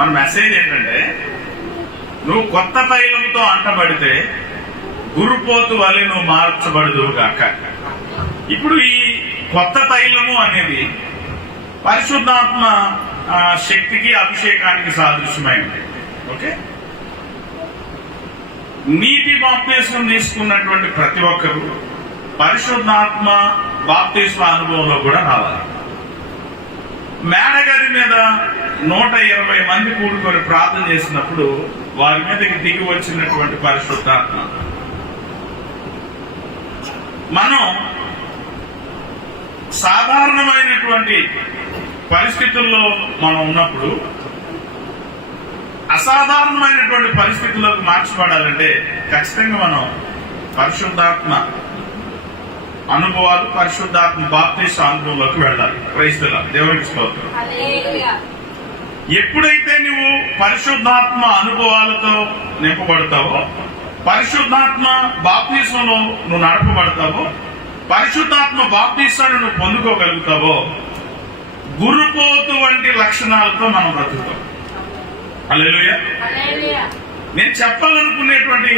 మన మెసేజ్ ఏంటంటే, నువ్వు కొత్త తైలంతో అంటబడితే గురుపోతు వలె నువ్వు మార్చబడదు కాక. ఇప్పుడు ఈ కొత్త తైలము అనేది పరిశుద్ధాత్మ శక్తికి అభిషేకానికి సాదృశ్యమైనది. ఓకే, నీటి బాప్తిస్మం తీసుకున్నటువంటి ప్రతి ఒక్కరు పరిశుద్ధాత్మ బాప్తిస్మ అనుభవంలో కూడా రావాలి. మేడగది మీద 120 మంది కూడుకొని ప్రార్థన చేసినప్పుడు వారి మీదకి దిగి వచ్చినటువంటి పరిశుద్ధాత్మ, మనం సాధారణమైనటువంటి పరిస్థితుల్లో మనం ఉన్నప్పుడు అసాధారణమైనటువంటి పరిస్థితుల్లోకి మార్చబడాలంటే ఖచ్చితంగా మనం పరిశుద్ధాత్మ అనుభవాలు, పరిశుద్ధాత్మ బాప్తిస్మ అనుభవంలోకి వెళ్ళాలి. క్రైస్తవుల దేవునికి స్తోత్రం. ఎప్పుడైతే నువ్వు పరిశుద్ధాత్మ అనుభవాలతో నింపబడతావో, పరిశుద్ధాత్మ బాప్తిస్మలో నువ్వు నడపబడతావో, పరిశుద్ధాత్మ బాప్తిస్మాన్ని నువ్వు పొందుకోగలుగుతావో, గురుపోతు వంటి లక్షణాలతో మనం బ్రతుకుతాం. హల్లెలూయా. నేను చెప్పాలనుకునేటువంటి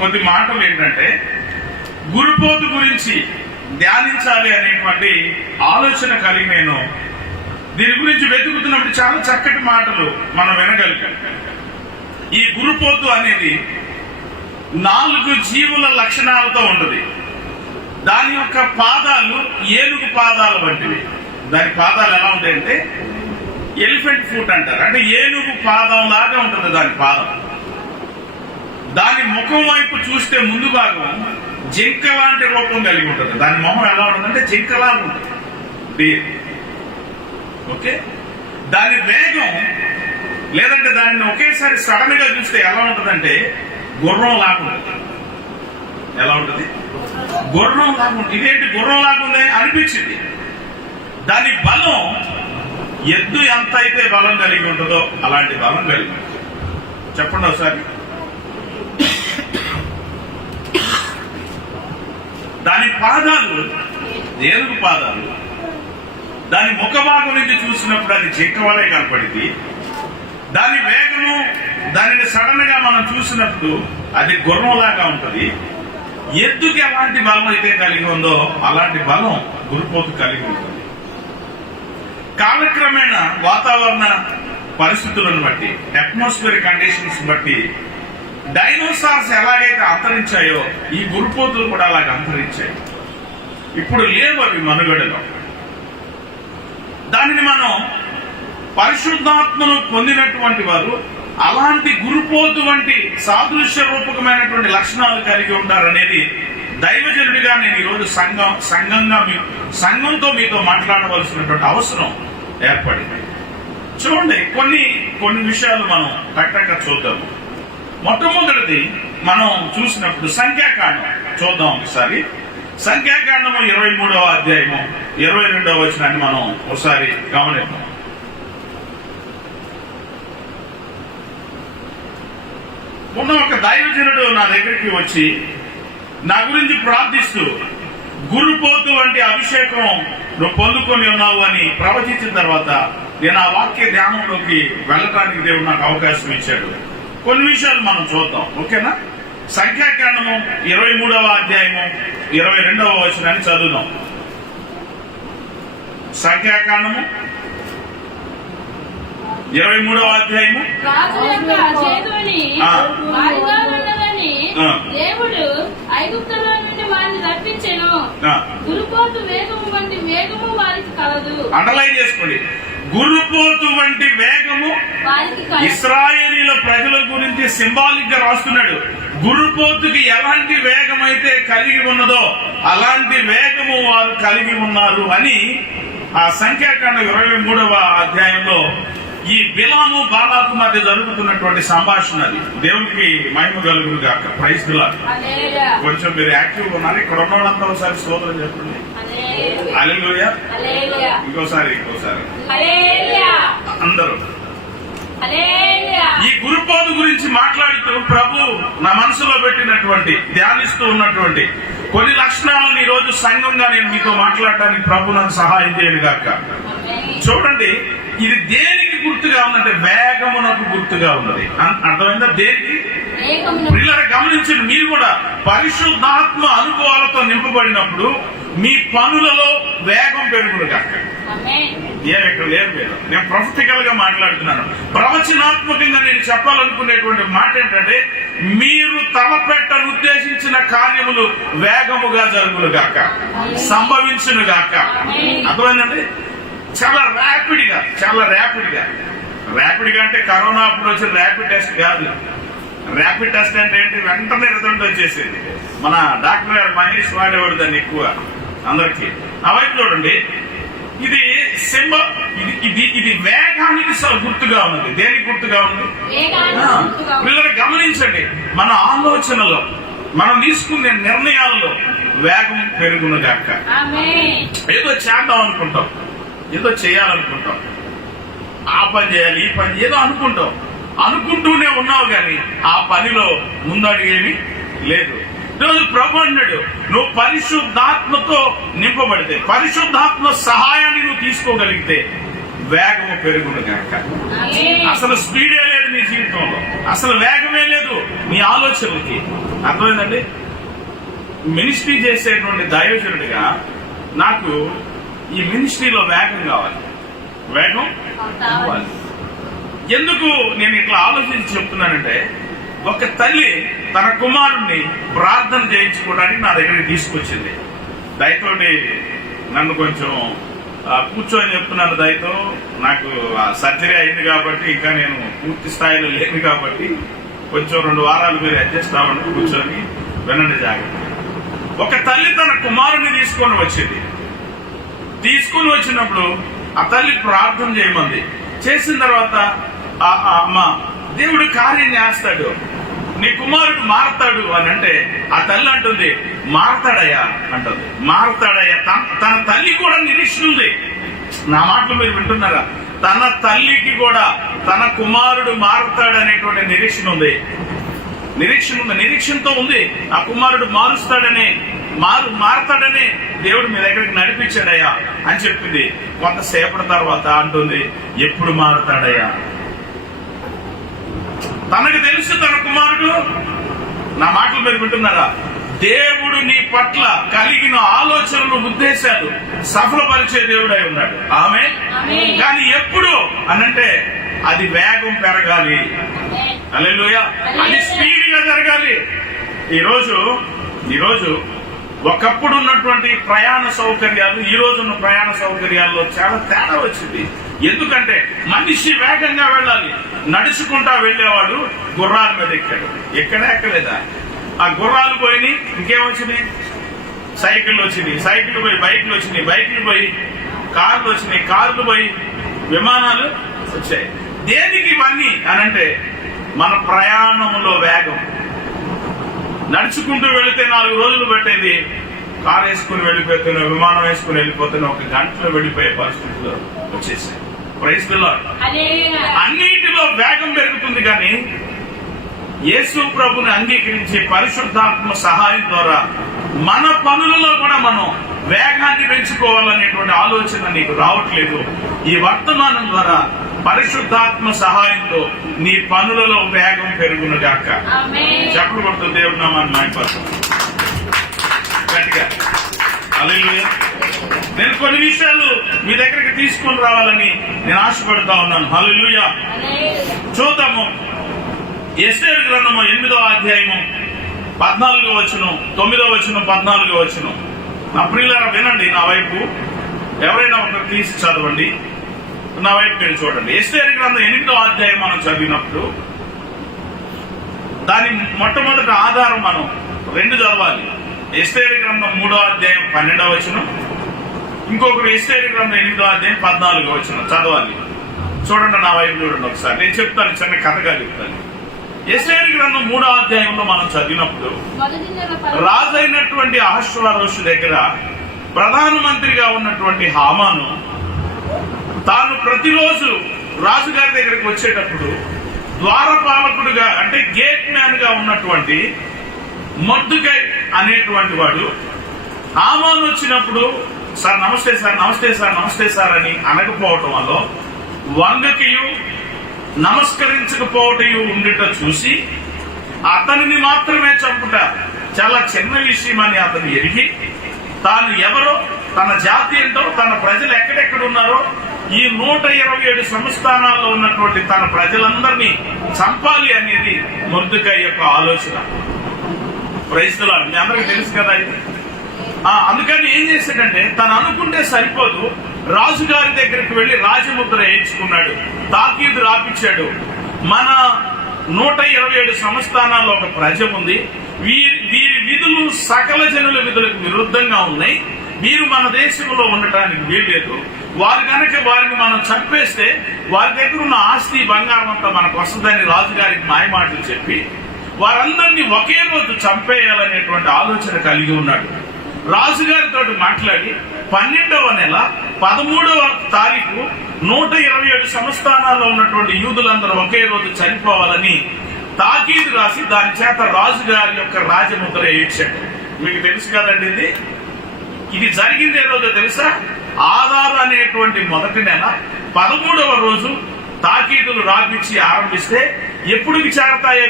కొద్ది మాటలు ఏంటంటే, గురుపోతు గురించి ధ్యానించాలి అనేటువంటి ఆలోచన కలిగి నేను దీని గురించి వెతుకుతున్నప్పుడు చాలా చక్కటి మాటలు మనం వినగలిగాం. ఈ గురుపోతు అనేది 4 జీవుల లక్షణాలతో ఉంటుంది. దాని యొక్క పాదాలు ఏనుగు పాదాల వంటివి. దాని పాదాలు ఎలా ఉంటాయంటే ఎలిఫెంట్ ఫుట్ అంటారు, అంటే ఏనుగు పాదం లాగా ఉంటుంది దాని పాదం. దాని ముఖం వైపు చూస్తే ముందు భాగం జింక లాంటి రూపం కలిగి ఉంటుంది. దాని మొహం ఎలా ఉంటుందంటే జింకలాగా ఉంటుంది. ఓకే, దాని వేగం లేదంటే దానిని ఒకేసారి సడన్ గా చూస్తే ఎలా ఉంటుందంటే గుర్రం లాగా ఉంటుంది. ఎలా ఉంటుంది? గుర్రం లాగా ఉంటుంది. ఇదేంటి గుర్రం లాగా ఉంది అనిపించింది. దాని బలం ఎద్దు ఎంత అయితే బలం కలిగి ఉంటుందో అలాంటి బలం కలిగి ఉంటుంది. చెప్పండి ఒకసారి. దాని పాదాలు ఏనుగు పాదాలు. దాని ముఖ భాగం నుంచి చూసినప్పుడు అది జింక వలె కనపడింది. దాని వేగము, దానిని సడన్ గా మనం చూసినప్పుడు అది గుర్రంలాగా ఉంటుంది. ఎద్దుకి ఎలాంటి బలం అయితే కలిగి ఉందో అలాంటి బలం గురుపోతు కలిగి ఉంటుంది. కాలక్రమేణా వాతావరణ పరిస్థితులను బట్టి, అట్మాస్ఫియర్ కండిషన్స్ బట్టి డైనోసార్స్ ఎలాగైతే అంతరించాయో ఈ గురుపోతులు కూడా అలాగే అంతరించాయి. ఇప్పుడు లేవు అవి మనుగడలో. దానిని మనం పరిశుద్ధాత్మను పొందినటువంటి వారు అలాంటి గురుపోతు వంటి సాదృశ్య రూపకమైనటువంటి లక్షణాలు కలిగి ఉంటారనేది దైవజనుడిగా నేను ఈరోజు సంఘంతో మీతో మాట్లాడవలసినటువంటి అవసరం ఏర్పడింది. చూడండి, కొన్ని విషయాలు మనం టక్ చూద్దాము. మొట్టమొదటిది మనం చూసినప్పుడు సంఖ్యాకాండం చూద్దాం ఒకసారి. సంఖ్యాకాండము 23వ అధ్యాయము 22వ వచనాన్ని మనం ఒకసారి గమనిద్దాం. మొన్న ఒక దైవజనుడు నా దగ్గరికి వచ్చి నా గురించి ప్రార్థిస్తూ గురుపోతు వంటి అభిషేకం నువ్వు పొందుకొని ఉన్నావు అని ప్రవచించిన తర్వాత నేను ఆ వాక్య ధ్యానంలోకి వెళ్ళటానికి దేవుడు నాకు అవకాశం ఇచ్చాడు. కొన్ని విషయాలు మనం చూద్దాం. ఓకేనా? సంఖ్యాకాండము 23వ అధ్యాయము 22వ వచనాన్ని చదువుదాం. సంఖ్యాకాండము 23వ అధ్యాయము. దేవుడు ఐగుప్తులో నుండి వారిని రప్పించెను. గురుపోతు వేగము వంటి వేగము వారికి కలదు. అండర్లైన్ చేసుకోండి. గురుపోతు వంటి వేగము ఇశ్రాయేలీల ప్రజల గురించి సింబాలిక్ గా రాస్తున్నాడు. గురుపోతుకి ఎలాంటి వేగం అయితే కలిగి ఉన్నదో అలాంటి వేగము వారు కలిగి ఉన్నారు అని ఆ సంఖ్యాకాండం 23వ అధ్యాయంలో ఈ బిలాము బాలాకు మధ్య జరుగుతున్నటువంటి సంభాషణ అది. దేవునికి మహిమ కలుగును గాక. Praise the lord. కొంచెం మీరు యాక్టివ్ ఉన్నారు. ఇక్కడ ఉన్న వాళ్ళంతా ఒకసారి స్తోత్రం చెప్పండి. హల్లెలూయా. ఇంకోసారి అందరూ. ఈ గురుపోతు గురించి మాట్లాడుతూ ప్రభు నా మనసులో పెట్టినటువంటి ధ్యానిస్తూ ఉన్నటువంటి కొన్ని లక్షణాలను ఈ రోజు సంఘంగా నేను మీతో మాట్లాడటానికి ప్రభు నాకు సహాయం చేయను గాక. చూడండి, ఇది దేనికి గుర్తుగా ఉందంటే వేగమునకు గుర్తుగా ఉన్నది. అర్థమైందా? దేనికి? వేగమున. పిల్లలు గమనించండి, మీరు కూడా పరిశుద్ధాత్మ అనుభవాలతో నింపబడినప్పుడు మీ పనులలో వేగం పెరుగును కాక. ఆమేన్. ఏం ఇక్కడ లేరు మీరు. నేను ప్రొఫెటికల్ గా మాట్లాడుతున్నాను. ప్రవచనాత్మకంగా నేను చెప్పాలనుకునేటువంటి మాట ఏంటంటే, మీరు తలపెట్టను ఉద్దేశించిన కార్యములు వేగముగా జరుగును గాక, సంభవించును గాక. అర్థమైందండి? చాలా ర్యాపిడ్ గా అంటే కరోనా అప్పుడు వచ్చిన ర్యాపిడ్ టెస్ట్ కాదు. ర్యాపిడ్ టెస్ట్ అంటే ఏంటి? వెంటనే రిజల్ట్ వచ్చేసింది. మన డాక్టర్ గారు మహేష్ వాడేవాడు దాన్ని ఎక్కువ అందరికి. ఆ వైపు చూడండి, ఇది ఇది వేగానికి గుర్తుగా ఉన్నది. దేనికి గుర్తుగా ఉంది? పిల్లలు గమనించండి, మన ఆలోచనలో మనం తీసుకునే నిర్ణయాలలో వేగం పెరుగును గాక. ఏదో చేద్దాం అనుకుంటాం, ఏదో చేయాలనుకుంటాం, ఆ పని చేయాలి, ఈ పని ఏదో అనుకుంటాం, అనుకుంటూనే ఉన్నావు కానీ ఆ పనిలో ముందడిగేవి లేదు. ఈరోజు ప్రభు అన్నాడు, నువ్వు పరిశుద్ధాత్మతో నింపబడితే, పరిశుద్ధాత్మ సహాయాన్ని నువ్వు తీసుకోగలిగితే వేగము పెరుగును గాక. అసలు స్పీడే లేదు నీ జీవితంలో, అసలు వేగమే లేదు నీ ఆలోచనలకి. అర్థమైందండి? మినిస్ట్రీ చేసేటువంటి దైవజనుడిగా నాకు ఈ మినిస్ట్రీలో వేగం కావాలి, వేగం కావాలి. ఎందుకు నేను ఇట్లా ఆలోచించి చెప్తున్నానంటే, ఒక తల్లి తన కుమారుణ్ణి ప్రార్థన చేయించుకోవడానికి నా దగ్గరికి తీసుకొచ్చింది. దయతోటి నన్ను కొంచెం కూర్చొని చెప్తున్నాను, దయతో నాకు సర్జరీ అయింది కాబట్టి ఇంకా నేను పూర్తి స్థాయిలో లేను కాబట్టి కొంచెం 2 వారాలు మీరు అడ్జస్ట్ అవ్వండి, కూర్చొని వినండి జాగ్రత్త. ఒక తల్లి తన కుమారుణ్ణి తీసుకొని వచ్చింది. తీసుకుని వచ్చినప్పుడు ఆ తల్లి ప్రార్థన చేయమంది. చేసిన తర్వాత అమ్మ, దేవుడు కార్యం చేస్తాడు, నీ కుమారుడు మారతాడు అని అంటే ఆ తల్లి అంటుంది, మారతాడయ్యా అంటుంది. మారతాడయ్యా. తన తల్లి కూడా నిరీక్షణ ఉంది. నా మాటలు మీరు వింటున్నారా? తన తల్లికి కూడా తన కుమారుడు మారతాడనేటువంటి నిరీక్షణ ఉంది. నిరీక్షణతో ఉంది. ఆ కుమారుడు మారుతాడనే దేవుడు మీ దగ్గరికి నడిపించాడయ్యా అని చెప్పింది. కొంతసేపటి తర్వాత అంటుంది, ఎప్పుడు మారుతాడయ్యా? తనకు తెలుసు తన కుమారుడు. నా మాటలు మీరు వింటున్నారా? దేవుడు నీ పట్ల కలిగిన ఆలోచనలు, ఉద్దేశాలు సఫలపరిచే దేవుడై ఉన్నాడు. ఆమె కానీ ఎప్పుడు అనంటే అది వేగం పెరగాలి. హల్లెలూయా. అది స్పీడ్ గా జరగాలి. ఈరోజు ఒకప్పుడు ఉన్నటువంటి ప్రయాణ సౌకర్యాలు ఈ రోజు ఉన్న ప్రయాణ సౌకర్యాల్లో చాలా తేడా వచ్చింది. ఎందుకంటే మనిషి వేగంగా వెళ్ళాలి. నడుచుకుంటా వెళ్లేవాడు గుర్రాల మీద ఎక్కలేదా? ఆ గుర్రాలు పోయి ఇంకేమొచ్చినాయి? సైకిళ్ళు వచ్చినాయి, సైకిల్ పోయి బైక్లు వచ్చినాయి, బైక్లు పోయి కార్లు వచ్చినాయి, కార్లు పోయి విమానాలు వచ్చాయి. దేనికి ఇవన్నీ అనంటే మన ప్రయాణంలో వేగం. నడుచుకుంటూ వెళితే 4 రోజులు పెట్టేది, కారు వేసుకుని వెళ్ళిపోతున్నా, విమానం వేసుకుని వెళ్ళిపోతున్నా 1 గంటలో వెళ్ళిపోయే పరిస్థితులు వచ్చేసాయి. Praise the lord. అన్నిటిలో వేగం పెరుగుతుంది. కానీ యేసు ప్రభుని అంగీకరించి పరిశుద్ధాత్మ సహాయం ద్వారా మన పనులలో కూడా మనం వేగాన్ని పెంచుకోవాలనేటువంటి ఆలోచన నీకు రావట్లేదు. ఈ వర్తమానం ద్వారా పరిశుద్ధాత్మ సహాయంతో నీ పనులలో వేగం పెరుగును గాక. చెప్పలు కొడుతుంది దేవుడి నామాన్ని మాయపడతాం గట్టిగా. హల్లెలూయా. నేను కొన్ని విషయాలు మీ దగ్గరికి తీసుకొని రావాలని నేను ఆశపడతా ఉన్నాను. హల్లెలూయా. చూద్దాము. ఎస్తేరు గ్రంథము 8వ అధ్యాయము 14వ వచనం, 9వ వచనం, 14వ వచనం. నా ప్రియులారా వినండి, నా వైపు ఎవరైనా ఒకరు తీసి చదవండి. నా వైపు మీరు చూడండి. ఎస్తేరు గ్రంథం 8వ అధ్యాయం మనం చదివినప్పుడు దాని మొట్టమొదటి ఆధారం మనం 2 చదవాలి. ఎస్తేరు గ్రంథం 3వ అధ్యాయం 12వ వచనం, ఇంకొకరు ఎస్తేరు గ్రంథం 8వ అధ్యాయం 14వ వచనం చదవాలి. చూడండి, నా వైపు చూడండి ఒకసారి. నేను చెప్తాను, చిన్న కథగా చెప్తాను. ఎస్తేరు గ్రంథం 3వ అధ్యాయంలో మనం చదివినప్పుడు రాజు అయినటువంటి అహష్వేరోషు దగ్గర ప్రధానమంత్రిగా ఉన్నటువంటి హామాను తాను ప్రతిరోజు రాజుగారి దగ్గరికి వచ్చేటప్పుడు ద్వారపాలకుడుగా అంటే గేట్ మ్యాన్ గా ఉన్నటువంటి మొర్దెకై అనేటువంటి వాడు హామాను వచ్చినప్పుడు సార్ నమస్తే సార్, నమస్తే సార్, నమస్తే సార్ అని అనకపోవటం వల్ల వంగకియు నమస్కరించకపోవటయు ఉండిట చూసి అతనిని మాత్రమే చంపుట చాలా చిన్న విషయం అని అతను ఎరిగి తాను ఎవరో, తన జాతి ఏంటో, తన ప్రజలు ఎక్కడెక్కడ ఉన్నారో, ఈ 127 సంస్థానాల్లో ఉన్నటువంటి తన ప్రజలందరినీ చంపాలి అనేది మొర్దెకై యొక్క ఆలోచన. Praise the lord. మీ అందరికీ తెలుసు కదా ఇది. అందుకని ఏం చేశాడంటే, తను అనుకుంటే సరిపోదు, రాజుగారి దగ్గరికి వెళ్లి రాజముద్ర వేయించుకున్నాడు, తాకీదు రాపిచ్చాడు. మన 127 సంస్థానాల్లో ఒక ప్రజ ఉంది, వీరి విధులు సకల జనుల విధులకు విరుద్ధంగా ఉన్నాయి, వీరు మన దేశంలో ఉండటానికి వీల్లేదు, వారిని మనం చంపేస్తే వారి దగ్గర ఉన్న ఆస్తి బంగారం అంతా మనకు వస్తుందని రాజుగారికి మాయమాటలు చెప్పి వారందరినీ ఒకే రోజు చంపేయాలనేటువంటి ఆలోచన కలిగి ఉన్నాడు. రాజుగారితో మాట్లాడి 12వ నెల 13వ తారీఖు 127 సంస్థానాల్లో ఉన్నటువంటి యూదులందరూ ఒకే రోజు చనిపోవాలని తాకీదు రాసి దాని చేత రాజుగారి యొక్క రాజముద్ర వేయించాడు. మీకు తెలుసు కదండి ఇది జరిగింది ఏ రోజు తెలుసా? ఆదారు అనేటువంటి మొదటి నెల 13వ రోజు తాకీదులు రాపిచ్చి ఆరంభిస్తే ఎప్పుడుకి చేరతాయి?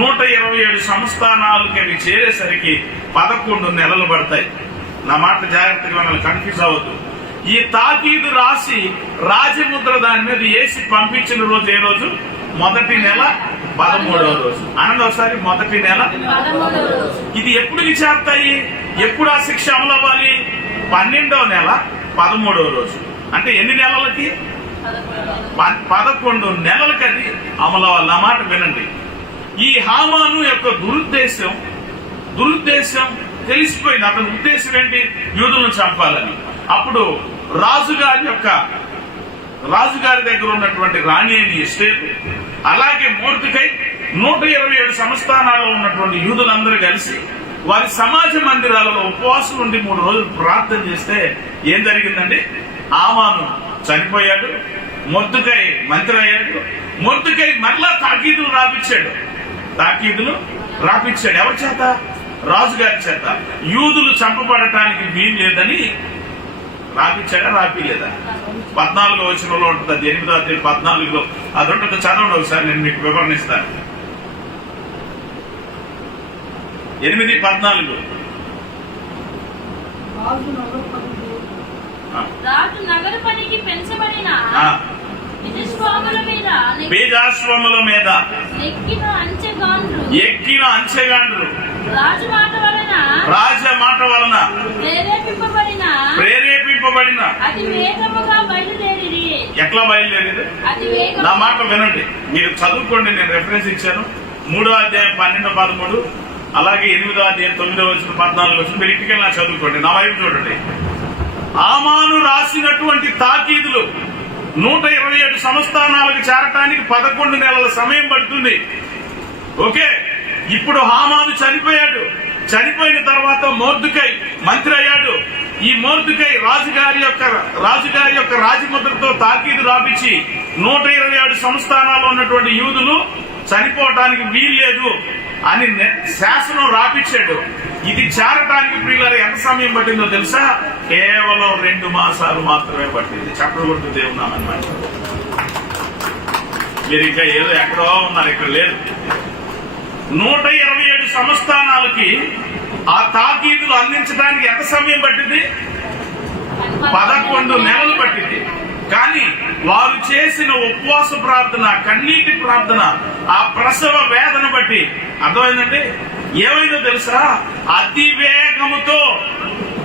127 సంస్థానాలకి అవి చేరేసరికి 11 నెలలు పడతాయి. నా మాట జాగ్రత్తగా మనల్ని కన్ఫ్యూజ్ అవ్వద్దు. ఈ తాకీదు రాసి రాజముద్ర దాని మీద వేసి పంపించిన రోజు ఏ రోజు? మొదటి నెల 13వ రోజు. అనండి ఒకసారి, మొదటి నెల 13వ రోజు. ఇది ఎప్పుడుకి చేరతాయి? ఎప్పుడు ఆ శిక్ష అమలు అవ్వాలి? 12వ నెల 13వ రోజు. అంటే ఎన్ని నెలలకి? 11 నెలలకి అది అమలు అవ్వాలి. నా మాట వినండి. ఈ హామాను యొక్క దురుద్దేశం తెలిసిపోయింది. అతని ఉద్దేశం ఏంటి? యూదులను చంపాలని. అప్పుడు రాజుగారి దగ్గర ఉన్నటువంటి రాణి అని ఎస్తేరు, అలాగే మొర్దెకై 127 సంస్థానాల్లో ఉన్నటువంటి యూదులందరూ కలిసి వారి సమాజ మందిరాలలో ఉపవాసం ఉండి 3 రోజులు ప్రార్థన చేస్తే ఏం జరిగిందండి? హామాను చనిపోయాడు, మొర్దెకై మంత్రి అయ్యాడు. మొర్దెకై మరలా తాకీదులు రాపిచ్చాడు. ఎవరి చేత? రాజుగారి చేత. యూదులు చంపబడటానికి వీలు లేదని రాపిచ్చాడా? రాపిలేదా? 14వ వచనంలో ఉంటుంది. అది 8వ అధ్యాయం 14లో అది ఉంటుంది. చదవండి ఒకసారి, నేను మీకు వివరణిస్తాను. 8:14. రాజు నగర పనికి పెంచబడిన బీజాశ్వముల మీద ఎక్కిన అంచెగాండ్రు రాజ మాట వలన ప్రేరేపింపబడిన అతి వేగముగా బయలుదేరి. ఎట్లా బయలుదేరేది? నా మాట వినండి, మీరు చదువుకోండి. నేను రెఫరెన్స్ ఇచ్చాను. 3వ అధ్యాయం 12, 13, అలాగే 8వ అధ్యాయం 9వ వచనం, 14వ వచనం. మీరు ఇంటికి వెళ్ళి చదువుకోండి. నా వైపు చూడండి. హామాను రాసినటువంటి తాకీదులు 127 సంస్థానాలకు చేరటానికి 11 నెలల సమయం పడుతుంది. ఓకే, ఇప్పుడు హామాను చనిపోయాడు. చనిపోయిన తర్వాత మొర్దెకై మంత్రి అయ్యాడు. ఈ మొర్దెకై రాజుగారి యొక్క రాజముద్రతో తాకీదు రాపించి 127 సంస్థానాల్లో ఉన్నటువంటి యూదులు చనిపోవటానికి వీల్లేదు అని శాసనం రాపించాడు. ఇది చేరటానికి ప్రియులారా ఎంత సమయం పట్టిందో తెలుసా? కేవలం 2 మాసాలు మాత్రమే పట్టింది. చప్పట్లు కొడుతూ దేవున్నామన్నమాట. మీరు ఇంకా ఏదో ఎక్కడో ఉన్నారు, ఇక్కడ లేదు. 127 సంస్థానాలకి ఆ తాకీదులు అందించడానికి ఎంత సమయం పట్టింది? 11 నెలలు పట్టింది. కానీ వారు చేసిన ఉపవాస ప్రార్థన, కన్నీటి ప్రార్థన, ఆ ప్రసవ వేదన బట్టి అర్థమైందండి. ఏమైందో తెలుసా? అతి వేగముతో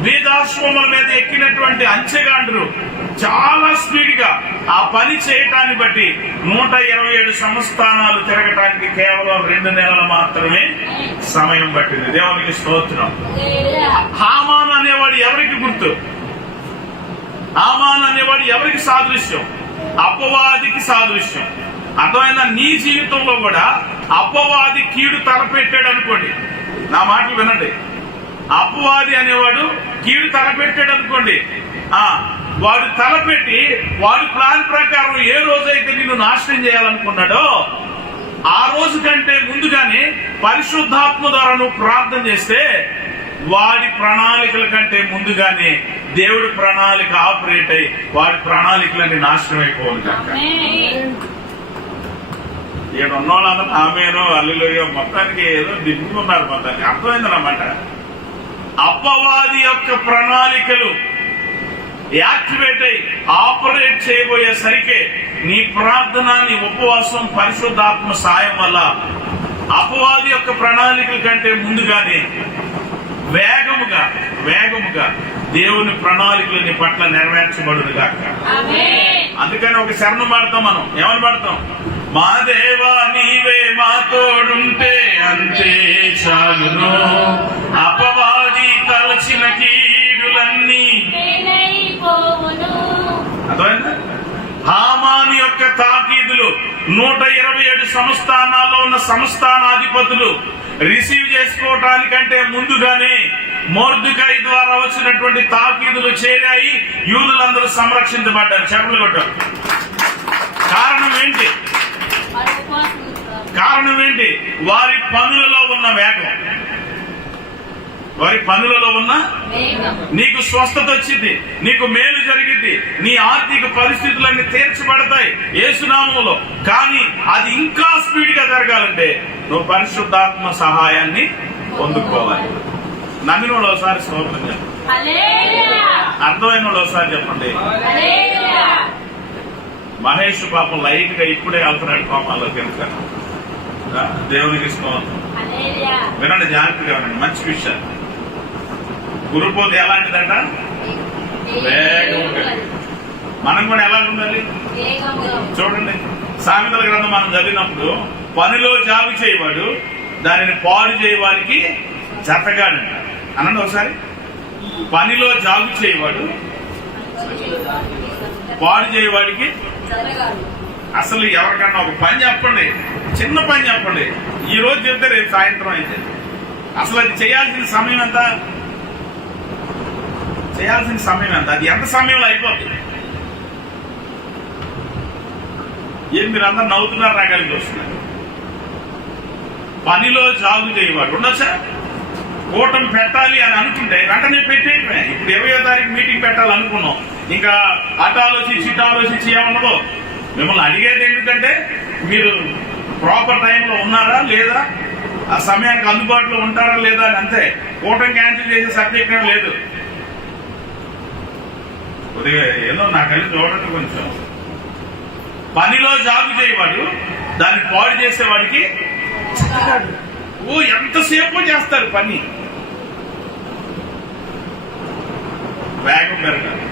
బీజాశ్వముల మీద ఎక్కినటువంటి అంచెగాండ్రు చాలా స్పీడ్ గా ఆ పని చేయటాన్ని బట్టి 127 సంస్థానాలు తిరగటానికి కేవలం 2 నెలలు మాత్రమే సమయం పట్టింది. దేవునికి స్తోత్రం. హామాను అనేవాడు ఎవరికి గుర్తు? హామాను అనేవాడు ఎవరికి సాదృశ్యం? అపవాదికి సాదృశ్యం. అర్థమైందా? నీ జీవితంలో కూడా అపవాది కీడు తలపెట్టాడు అనుకోండి. నా మాటలు వినండి. అపవాది అనేవాడు కీడు తలపెట్టాడు అనుకోండి. వాడు తలపెట్టి వాడి ప్లాన్ ప్రకారం ఏ రోజైతే నిన్ను నాశనం చేయాలనుకున్నాడో ఆ రోజు కంటే ముందుగానే పరిశుద్ధాత్మ ద్వారా నువ్వు ప్రార్థన చేస్తే వాడి ప్రణాళికల కంటే ముందుగానే దేవుడి ప్రణాళిక ఆపరేట్ అయ్యి వాడి ప్రణాళికలన్నీ నాశనం అయిపోవాలి కాక. ఇక్కడ ఉన్న వాళ్ళందరూ ఆమెను అల్లులో మొత్తానికి ఏదో దిద్దుకున్నారు. మొత్తానికి అర్థమైందన్నమాట. అపవాది యొక్క ప్రణాళికలు యాక్టివేట్ అయి ఆపరేట్ చేయబోయేసరికి నీ ప్రార్థన, నీ ఉపవాసం, పరిశుద్ధాత్మ సాయం వల్ల అపవాది యొక్క ప్రణాళికల కంటే ముందుగానే వేగముగా దేవుని ప్రణాళికలు నీ పట్ల నెరవేర్చబడును గాక. అందుకని ఒక శరణం పాడతాం. మనం ఏమని పాడతాం? మా దేవా నీవే మా తోడుంటే అంతే చాలును, అపవాది తలచిన కీడులన్నీ అర్థమైందా? హామాను యొక్క తాకీదులు 127 సంస్థానాల్లో ఉన్న సంస్థానాధిపతులు రిసీవ్ చేసుకోవటానికంటే ముందుగానే మొర్దెకై ద్వారా వచ్చినటువంటి తాకీదులు చేరాయి. యూదులందరూ సంరక్షించబడ్డారు. చెప్పలు కొట్టారు. కారణం ఏంటి? వారి పనులలో ఉన్న వేగం. నీకు స్వస్థత వచ్చింది, నీకు మేలు జరిగింది, నీ ఆర్థిక పరిస్థితులన్నీ తీర్చబడతాయి యేసునామములో. కానీ అది ఇంకా స్పీడ్ గా జరగాలంటే నువ్వు పరిశుద్ధాత్మ సహాయాన్ని పొందుకోవాలి. నమ్మిన వాళ్ళు ఒకసారి స్తోత్రం చెప్పండి. అర్థమైన వాళ్ళు ఒకసారి చెప్పండి. మహేష్ పాపం లైట్ గా ఇప్పుడే వెళ్తున్నాడు పాపాల్లోకి. ఎందుకని దేవునికి స్తోత్రం. వినండి, జాగ్రత్తగా వినండి, మంచి విషయం. గురుపోతే ఎలాంటిదంట? వేగంగా. మనం కూడా ఎలా ఉండాలి చూడండి. సామెతల గ్రంథం మనం చదివినప్పుడు పనిలో జాగు చేయవాడు దానిని పాడు చేయవాడికి జతగాడంట. అనండి ఒకసారి. పనిలో జాగు చేయవాడు పాడు చేయవాడికి. అసలు ఎవరికన్నా ఒక పని చెప్పండి, చిన్న పని చెప్పండి, ఈ రోజు చెప్తే రేపు సాయంత్రం అయితే అసలు అది చేయాల్సిన సమయం ఎంత? అది ఎంత సమయంలో అయిపోతుంది? ఏం మీరు అందరు నవ్వుతున్నారు, రాగలిగి వస్తున్నారు. పనిలో జాగు చేయవాడు ఉండొచ్చా? కూటమి పెట్టాలి అని అనుకుంటే వెంటనే పెట్టేయటమే. ఇప్పుడు 20వ తారీఖు మీటింగ్ పెట్టాలనుకున్నాం, ఇంకా అటు ఆలోచించి ఇటు ఆలోచించి ఏమన్నదో. మిమ్మల్ని అడిగేది ఎందుకంటే మీరు ప్రాపర్ టైంలో ఉన్నారా లేదా, ఆ సమయానికి అందుబాటులో ఉంటారా లేదా అని. అంతే. కూటమి క్యాన్సిల్ చేసే సబ్జెక్ట్ ఏం లేదు. కొద్దిగా ఏదో నా కలిసి చూడండి కొంచెం. పనిలో జాగు చేయవాడు దాన్ని పాడు చేసేవాడికి ఎంతసేపు చేస్తారు పని. వేగం పెరగాలి.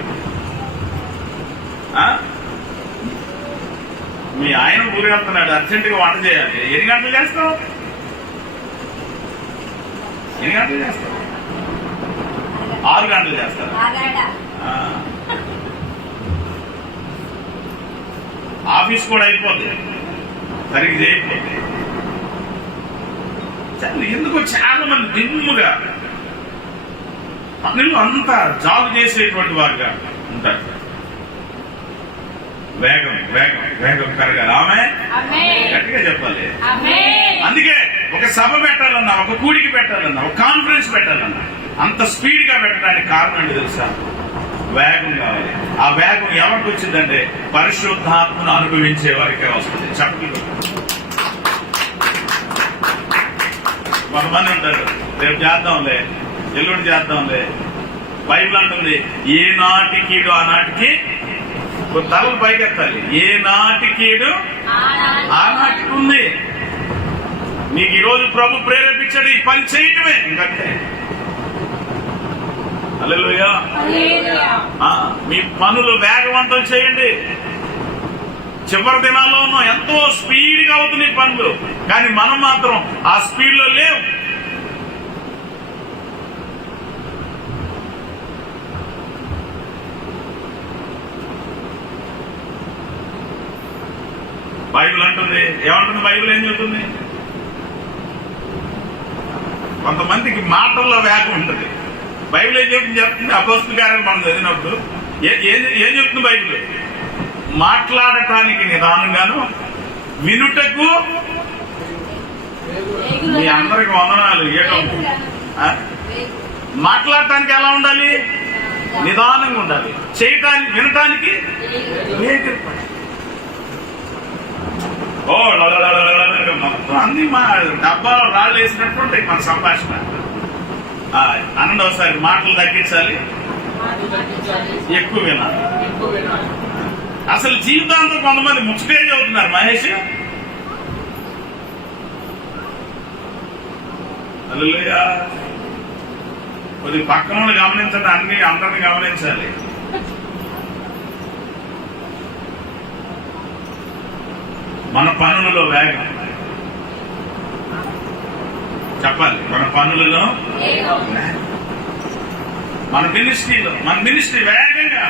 మీ ఆయన ఊరు వెళ్తున్నాడు, అర్జెంట్ గా వంట చేయాలి. ఎన్ని గంటలు చేస్తావు? 6 గంటలు చేస్తారు. ఆఫీస్ కూడా అయిపోద్ది సరిగ్గా చేయకపోతే. ఎందుకు చాలా మంది దిమ్ముగా పనులు అంతా జాబ్ చేసేటువంటి వారుగా ఉంటారు. వేగం కరగాలి. ఆమె గట్టిగా చెప్పాలి. అందుకే ఒక సభ పెట్టాలన్నా, ఒక కూడికి పెట్టాలన్నా, ఒక కాన్ఫరెన్స్ పెట్టాలన్నా అంత స్పీడ్ గా పెట్టడానికి కారణం ఏంటి తెలుసా? వేగం కావాలి. ఆ వేగం ఎవరికి వచ్చిందంటే పరిశుద్ధాత్మను అనుభవించే వారికే వస్తుంది. చెప్పలు కొంతమంది ఉంటారు, రేపు చేద్దాంలే, ఎల్లుండి చేద్దాంలే. బైబిల్ అంటుంది ఏ నాటికీడు ఆ నాటికి తలలు పైకెత్తాలి. ఏ నాటికీడు ఆ నాటికి ఉంది. నీకు ఈరోజు ప్రభు ప్రేరేపించాడు ఈ పని చేయటమే, ఇంకంతే. హల్లెలూయా. మీ పనులు వేగవంతం చేయండి. చివరి దినాల్లో ఉన్నాం, ఎంతో స్పీడ్ గా అవుతున్నాయి పనులు, కానీ మనం మాత్రం ఆ స్పీడ్ లో లేవు. బైబిల్ అంటుంది, ఏమంటుంది? బైబిల్ ఏం చెబుతుంది? కొంతమందికి మాటల్లో వేగం ఉంటుంది. బైబిల్ ఏం చెప్తుంది? అపోస్తలుల కార్యాలు మనం చదివినప్పుడు ఏం చెప్తుంది బైబిల్? మాట్లాడటానికి నిదానంగాను, వినుటకు. మీ అందరికి వందనాలు. మాట్లాడటానికి ఎలా ఉండాలి? నిదానంగా ఉండాలి, చేయటానికి వినటానికి వేగిరపడాలి. ఓ మొత్తం అన్ని మా డబ్బాలో రాళ్ళు వేసినట్టు ఉంటాయి మన సంభాషణ. అనండి ఒకసారి, మాటలు తగ్గించాలి, ఎక్కువ వినాలి. అసలు జీవితాంతం కొంతమంది ముచ్చటే చదువుతున్నారు మహేష్. హల్లెలూయా. కొద్ది పక్కన గమనించండి, అందరిని గమనించాలి. మన పనులలో వేగం చెప్పాలి, మన పనులలో మన మినిస్ట్రీ వేగంగా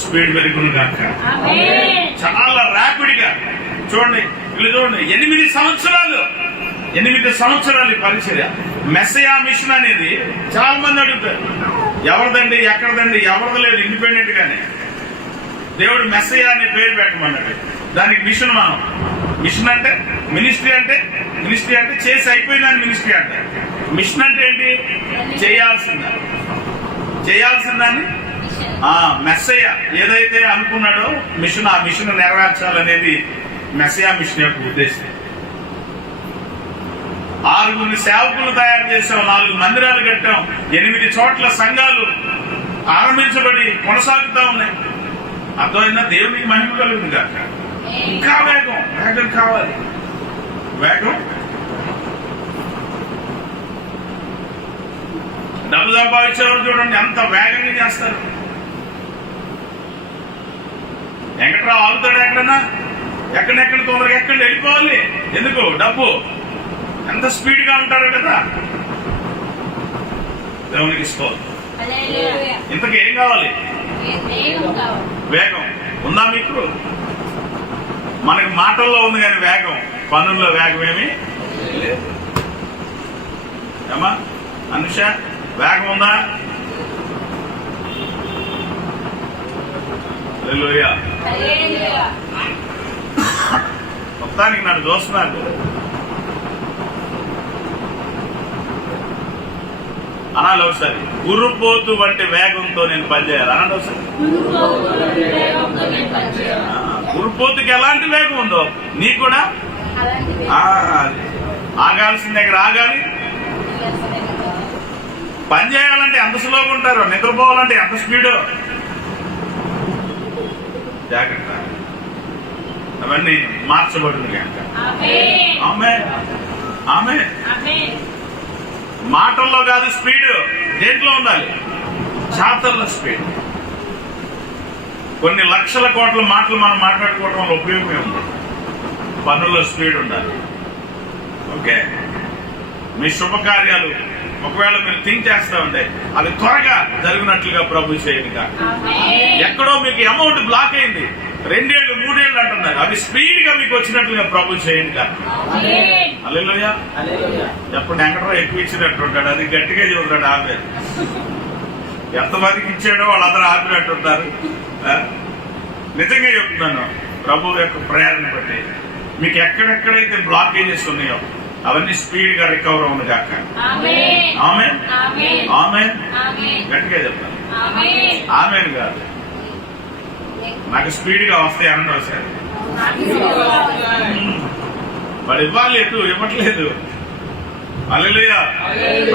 స్పీడ్ పెరుగును కాక చాలా ర్యాపిడ్ గా. చూడండి వీళ్ళు చూడండి, 8 సంవత్సరాలు పరిచర్య. మెస్సయా మిషన్ అనేది చాలా మంది అడుగుతారు, ఎవరిదండి, ఎక్కడదండి, ఎవరిది లేదు, ఇండిపెండెంట్ గానే దేవుడు మెస్సయా అనే పేరు పెట్టమన్నాడు. దానికి మిషన్ మిషన్ అంటే మినిస్ట్రీ అంటే చేసి అయిపోయిందని మినిస్ట్రీ అంటే. మిషన్ అంటే ఏంటి? చేయాల్సిందాన్ని మెస్సయ్య ఏదైతే అనుకున్నాడో మిషన్, ఆ మిషన్ నెరవేర్చాలనేది మెస్సయా మిషన్ యొక్క ఉద్దేశం. 6 సేవకులు తయారు చేసాం, 4 మందిరాలు కట్టాం, 8 చోట్ల సంఘాలు ఆరంభించబడి కొనసాగుతా ఉన్నాయి. అర్థమైనా? దేవునికి మహిమ కలుగుతుంది కాక. ఇంకా వేగం కావాలి, వేగం. డబ్బు సంపాదించేవారు చూడండి ఎంత వేగంగా చేస్తారు. వెంకట్రావు ఆగుతాడు ఎక్కడన్నా, ఎక్కడెక్కడ తొందరగా ఎక్కడ వెళ్ళిపోవాలి. ఎందుకు? డబ్బు. ఎంత స్పీడ్ గా ఉంటారు కదా. దేవునికి ఇష్టం. ఇంతకు ఏం కావాలి? వేగం ఉందా మీకు? మనకి మాటల్లో ఉంది కానీ వేగం, పనుల్లో వేగం ఏమీ లేదు. ఏమా అనుష, వేగం ఉందా? హల్లెలూయా. మొత్తానికి నన్ను చూస్తున్నాడు. అనాలి ఒకసారి, గుర్రుపోతు వంటి వేగంతో నేను పనిచేయాలి అనండి ఒకసారి. గుర్రుపోతుకి ఎలాంటి వేగం ఉందో నీకు కూడా ఆగాల్సిన దగ్గర ఆగాలి. పని చేయాలంటే ఎంత స్లోగా ఉంటారో, నిద్రపోవాలంటే ఎంత స్పీడో. జాగ్రత్త, అవన్నీ మార్చబడింది కనుక. ఆమె మాటల్లో కాదు స్పీడ్, దేంట్లో ఉండాలి? చాతల్లో స్పీడ్. కొన్ని లక్షల కోట్ల మాటలు మనం మాట్లాడుకోవడం వల్ల ఉపయోగమే ఉంది. పనుల్లో స్పీడ్ ఉండాలి. ఓకే, మీ శుభకార్యాలు ఒకవేళ మీరు థింక్ చేస్తా ఉంటే అది త్వరగా జరిగినట్లుగా ప్రభు చేయండి. ఎక్కడో మీకు అమౌంట్ బ్లాక్ అయింది, 2 ఏళ్ళు 3 ఏళ్ళు అంటున్నారు, అవి స్పీడ్ గా మీకు వచ్చినట్లుగా ప్రభు చేయండి. హల్లెలూయా. ఎప్పుడు వెంకటరావు ఎక్కువ ఇచ్చినట్టుంటాడు, అది గట్టిగా చెబుతాడు. ఆమె ఎంతమందికి ఇచ్చాడో వాళ్ళందరూ ఆపినట్టుంటారు. నిజంగా చెప్తున్నాను, ప్రభు యొక్క ప్రేరణ బట్టి మీకు ఎక్కడెక్కడైతే బ్లాకేజెస్ ఉన్నాయో అవన్నీ స్పీడ్ గా రికవర్ అవును కాక. ఆమేన్. గట్టిగా చెప్తాను, ఆమేన్ కాదు. నాకు స్పీడ్ గా వస్తాయి అన్న ఒకసారి. వాడు ఇవ్వాలి, ఇవ్వట్లేదు. హల్లెలూయా.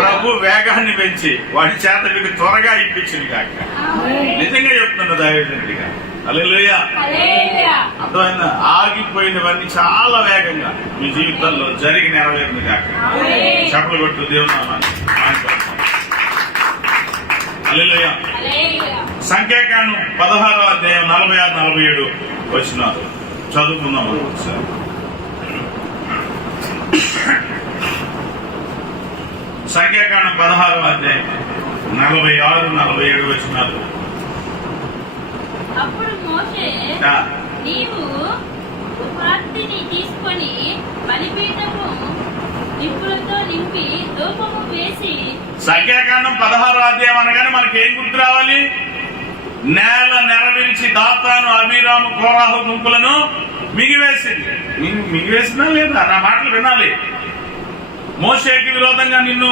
ప్రభు వేగాన్ని పెంచి వాడి చేత మీకు త్వరగా ఇప్పించింది కాక. నిజంగా చెప్తున్నా దైవజనుడిగా. హల్లెలూయా. అర్థమైందా? ఆగిపోయినవన్నీ చాలా వేగంగా మీ జీవితంలో జరిగి నెరవేరింది కాక. చెప్పలు కొట్టు దేవుని నామాన్ని. హల్లెలూయా. సంఖ్యాకాండం 16వ అధ్యాయం 46, 47 వచనాలు చదువుకుందాం ఒకసారి. సంఖ్యాకాండం 16వ అధ్యాయం 46, 47 వచనాలు. అప్పుడు మోషే, నీవు ఉపరాత్రిని తీసుకొని బలిపీఠము నిప్పులతో నింపి ధూపము వేసి. సంఖ్యాకాండం 16వ అధ్యాయం అనగానే మనకి ఏం గుర్తు రావాలి? నేల నెరవేర్చి దాతాను, అబీరాము, కోరాహు గుంపులను మిగివేసింది. మిగివేసినా లేదా? నా మాటలు వినాలి. మోషేకి విరోధంగా నిన్ను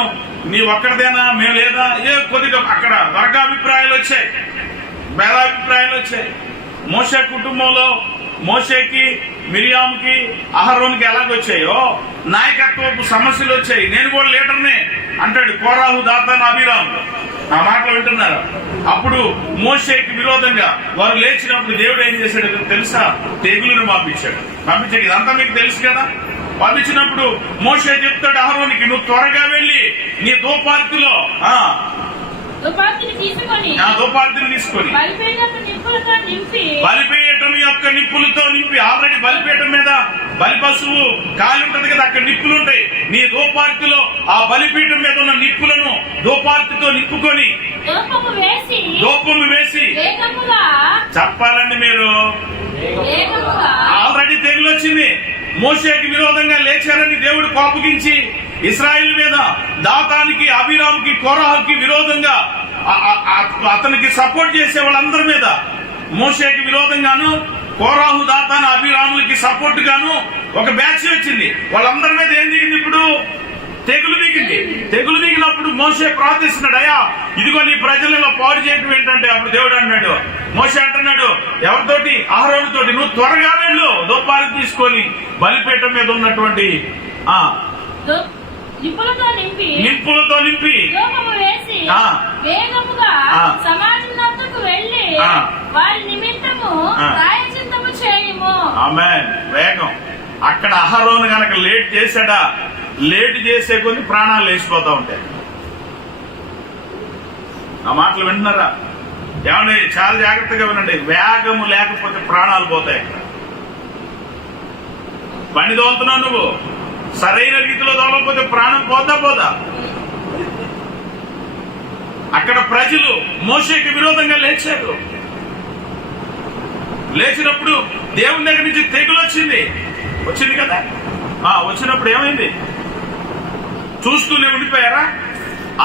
నీ ఒక్కడిదేనా మేము లేదా కొద్దిగా అక్కడ వర్గాభిప్రాయాలు వచ్చాయి, భేదాభిప్రాయాలు వచ్చాయి. మోషే కుటుంబంలో మోషేకి, మిరియాముకి, అహరోన్కి ఎలాగొచ్చాయో నాయకత్వపు సమస్యలు వచ్చాయి. నేను కూడా లీడర్నే అంటాడు కోరాహు, దాతాను, అబీరాము. నా మాటలు వింటున్నారు. అప్పుడు మోషేకి విరోధంగా వారు లేచినప్పుడు దేవుడు ఏం చేశాడు తెలుసా? తెగులును పంపించాడు. ఇదంతా మీకు తెలుసు కదా. పంపించినప్పుడు మోషే చెప్తాడు అహరోనికి, నువ్వు త్వరగా వెళ్లి నీ దోపార్తిలో దుపార్తిని తీసుకొని బలిపీఠం యొక్క నిప్పులతో నింపి, ఆల్రెడీ బలిపీఠం మీద బలి పశువు కాలి ఉంటది కదా, అక్కడ నిప్పులుంటాయి. నీ దోపార్తిలో ఆ బలిపీఠం మీద ఉన్న నిప్పులను దోపార్తితో నింపుకొని దూపము వేసి చెప్పాలండి మీరు. ఆల్రెడీ తెగులు వచ్చింది. మోషేకి విరోధంగా లేచారని దేవుడు కోపగించి ఇశ్రాయేలు మీద దాతానికి, అబీరాముకి, కోరాహుకి విరోధంగా అతనికి సపోర్ట్ చేసే వాళ్ళందరి మీద, మోషేకి విరోధంగాను కోరాహు, దాతాను, అబీరాములకి సపోర్ట్ గాను ఒక బ్యాచ్ వచ్చింది. వాళ్ళందరి మీద ఏం దిగింది? ఇప్పుడు తెగులు దిగింది. తెగులు దిగినప్పుడు మోషే ప్రార్థిస్తున్నాడు, అయ్యా ఇదిగో నీ ప్రజలలో పాడు చేయటం ఏంటంటే, అప్పుడు దేవుడు అన్నాడు, మోషే అంటున్నాడు ఎవరితోటి? అహరోనుతోటి, నువ్వు త్వరగా వెళ్ళు దోపారి తీసుకొని బలిపీఠం మీద ఉన్నటువంటి నిప్పులతో నింపి వేగముగా సమాజంకు వెళ్లి వారి నిమిత్తము ప్రాయశ్చిత్తము చేయము. ఆమేన్. వేగం. అక్కడ అహరోను గనక లేట్ చేశాడా, లేట్ చేసే కొన్ని ప్రాణాలు లేచిపోతా ఉంటాయి. ఆ మాటలు వింటున్నారా? ఏమండి, చాలా జాగ్రత్తగా వినండి. వేగము లేకపోతే ప్రాణాలు పోతాయి. అక్కడ బండి తోలుతున్నావు, నువ్వు సరైన రీతిలో తోలకపోతే ప్రాణం పోదా? అక్కడ ప్రజలు మోషేకి విరోధంగా లేచారు. లేచినప్పుడు దేవుని దగ్గర నుంచి తెగులు వచ్చింది కదా. వచ్చినప్పుడు ఏమైంది? చూస్తూనే ఉండిపోయారా?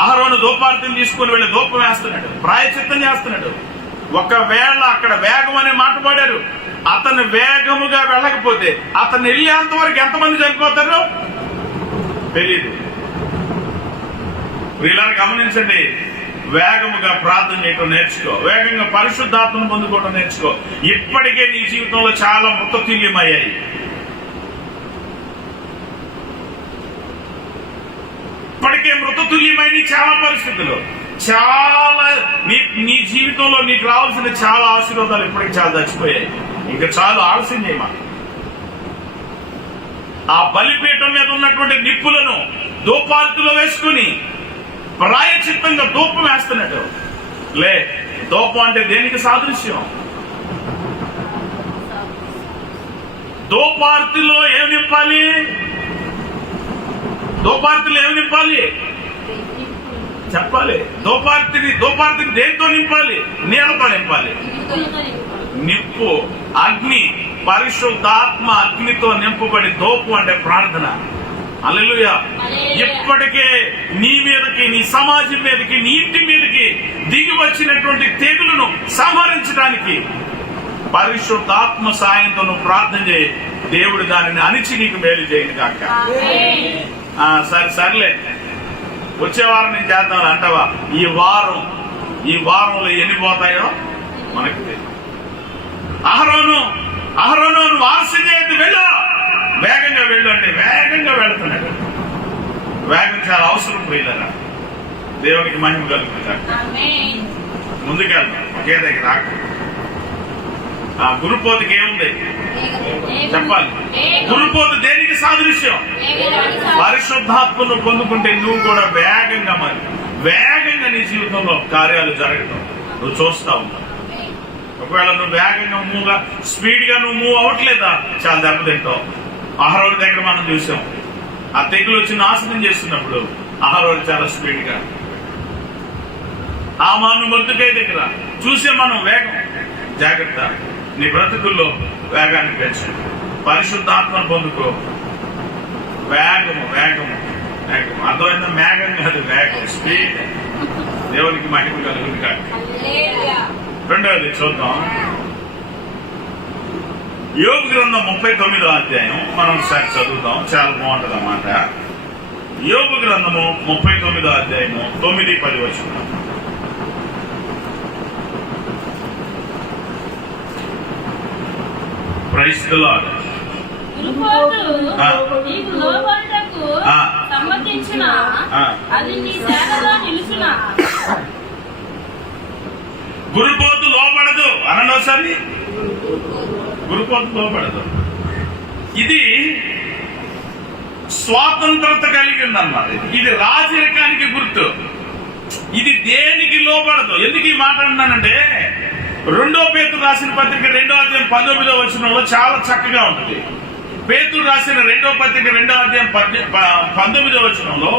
అహరోను దూపార్తిని తీసుకుని వెళ్ళి దూపం వేస్తున్నాడు, ప్రాయశ్చిత్తం చేస్తున్నాడు. ఒకవేళ అక్కడ వేగం అనే మాట పాడారు. అతను వేగముగా వెళ్ళకపోతే అతను వెళ్ళేంత వరకు ఎంతమంది చనిపోతారో తెలియదు. వీళ్ళని గమనించండి. వేగముగా ప్రార్థన చేయటం నేర్చుకో, వేగంగా పరిశుద్ధాత్మను పొందుకోవటం నేర్చుకో. ఇప్పటికే నీ జీవితంలో చాలా మృతతుల్యమయ్యాయి. ఇప్పటికే మృతతుల్యమైన చాలా పరిస్థితులు, చాలా నీ జీవితంలో నీకు రావాల్సిన చాలా ఆశీర్వాదాలు ఇప్పటికి చాలా చచ్చిపోయాయి. ఇంకా చాలా ఆలస్యం చేయమా. ఆ బలిపీఠం మీద ఉన్నటువంటి నిప్పులను దూపార్తిలో వేసుకుని ప్రాయచిత్తంగా దూపం వేస్తున్నాడు. దూపం అంటే దేనికి సాదృశ్యం? దూపార్తిలో ఏమి నింపాలి? దూపార్తిలో ఏమి నింపాలి చెప్పాలి. దూపార్తిని దేంతో నింపాలి? నీళ్లతో నింపాలి. నిప్పు, అగ్ని, పరిశుద్ధాత్మ అగ్నితో నింపబడి దూపం అంటే ప్రార్థన. హల్లెలూయా. ఇప్పటికే నీ మీదకి, నీ సమాజం మీదకి, నీ ఇంటి మీదకి దిగి వచ్చినటువంటి తెగులను సంహరించడానికి పరిశుద్ధాత్మ సాయంతో నువ్వు ప్రార్థన చేయి. దేవుడు దానిని అణిచి నీకు మేలు చేయను కాక. సర్లే వచ్చే వారం నేను చేద్దాం అంటావా? ఈ వారంలో ఎన్ని పోతాయో మనకు తెలియదు. అహరోను వారసుని చేయద్దు, వెళ్ళు, వేగంగా వెళ్ళు అంటే వేగంగా వెళుతున్నాడు. వేగం చాలా అవసరం పోయిలరా. దేవునికి మహిమ కలుగుతుంది. ముందుకెళ్తాం, ఒకే దగ్గర ఆకు. ఆ గురుపోతుకి ఏముంది చెప్పాలి? గురుపోతు దేనికి సాదృశ్యం? పరిశుద్ధాత్మను పొందుకుంటే నువ్వు కూడా వేగంగా నీ జీవితంలో కార్యాలు జరగటం నువ్వు చూస్తా ఉంటావు. ఒకవేళ నువ్వు వేగంగా స్పీడ్ గా నువ్వు మూవ్ అవ్వట్లేదా, చాలా దెబ్బతింటావు. అహరోను దగ్గర మనం చూసాం. ఆ తెగులు వచ్చి నాశనం చేస్తున్నప్పుడు అహరోను చాలా స్పీడ్ గా, ఆ మాను మొద్దుకై దగ్గర చూసే మనం వేగం. జాగ్రత్త, నీ బ్రతుకుల్లో వేగాన్ని పెంచు. పరిశుద్ధాత్మను పొందుకో. వేగము అర్థమైందా? మేఘం కాదు, వేగం, స్పీడ్. దేవునికి మహిమ కలుగుతుంది కాదు. రెండవది చూద్దాం. యోబు గ్రంథం 39వ అధ్యాయం మనం ఒకసారి చదువుతాం. చాలా బాగుంటది అన్నమాట. యోబు గ్రంథము 39వ అధ్యాయము 9-10 వచనం. Praise the lord. నీకు లోబడుటకు సమ్మతించునా, అది నీ సేవలో నిలుచునా. గురుపోతు లోపడదు అననోసారి. గురుపోతు లోపడదు. ఇది స్వాతంత్రత కలిగి ఉందన్నమాట. ఇది రాజరికానికి గుర్తు. ఇది దేనికి లోపడదు. ఎందుకు ఈ మాట అన్నానంటే 2 పేతురు రాసిన పత్రిక 2వ అధ్యాయం 19వ వచనంలో చాలా చక్కగా ఉంటుంది. పేతురు రాసిన 2వ పత్రిక 2వ అధ్యాయం 19వ వచనంలో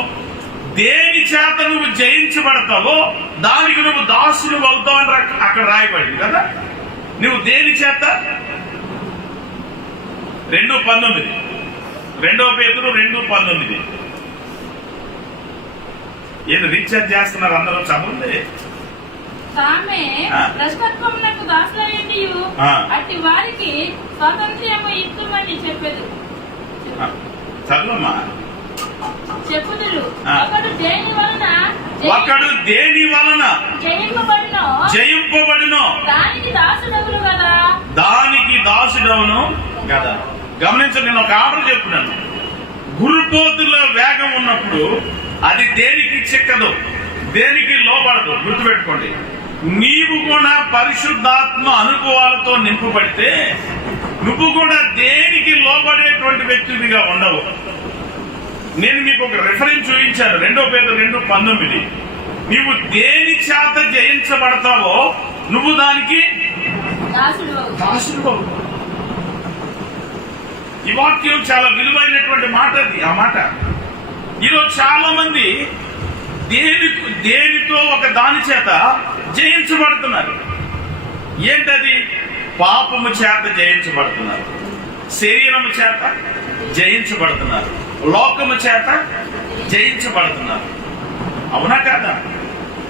దేని చేత నువ్వు జయించబడతావో దానికి నువ్వు దాసుడు అవుతావు అని అక్కడ రాయబడింది కదా. నువ్వు దేని చేత 2:19 2వ పేతురు 2:19. ఏదో రీఛార్జ్ చేస్తున్నారు అందరూ చదువుంది. తామే భ్రష్టత్వమునకు దాసులయ్యుండియు అట్టి వారికి స్వాతంత్ర్యము ఇద్దుమని చెప్పెదు. చదువమ్మా. చెప్పుదురు. ఒకడు దేని వలన జయింపబడినో దానికి దాసుడవును కదా. దానికి దాసుడవును కదా. గమనించండి, నేను ఒక ఆర్డర్ చెప్తున్నాను. గురుపోతుల వేగం ఉన్నప్పుడు అది దేనికి చిక్కదు, దేనికి లోబడదు. గుర్తుపెట్టుకోండి. నీవు కూడా పరిశుద్ధాత్మ అనుభవాలతో నింపబడితే నువ్వు కూడా దేనికి లోబడేటువంటి వ్యక్తిగా ఉండవు. నేను మీకు ఒక రిఫరెన్స్ చూపించాను. 2 పేతురు 2:19. నీవు దేని చేత జయించబడతావో నువ్వు దానికి దాసుడు. ఈ వాక్యం చాలా విలువైనటువంటి మాట. అది ఆ మాట ఈరోజు చాలా మంది దేనితో ఒక దాని చేత జయించబడుతున్నారు. ఏంటది? పాపము చేత జయించబడుతున్నారు, శరీరము చేత జయించబడుతున్నారు, లోకము చేత జయించబడుతున్నారు. అవునా కాదా?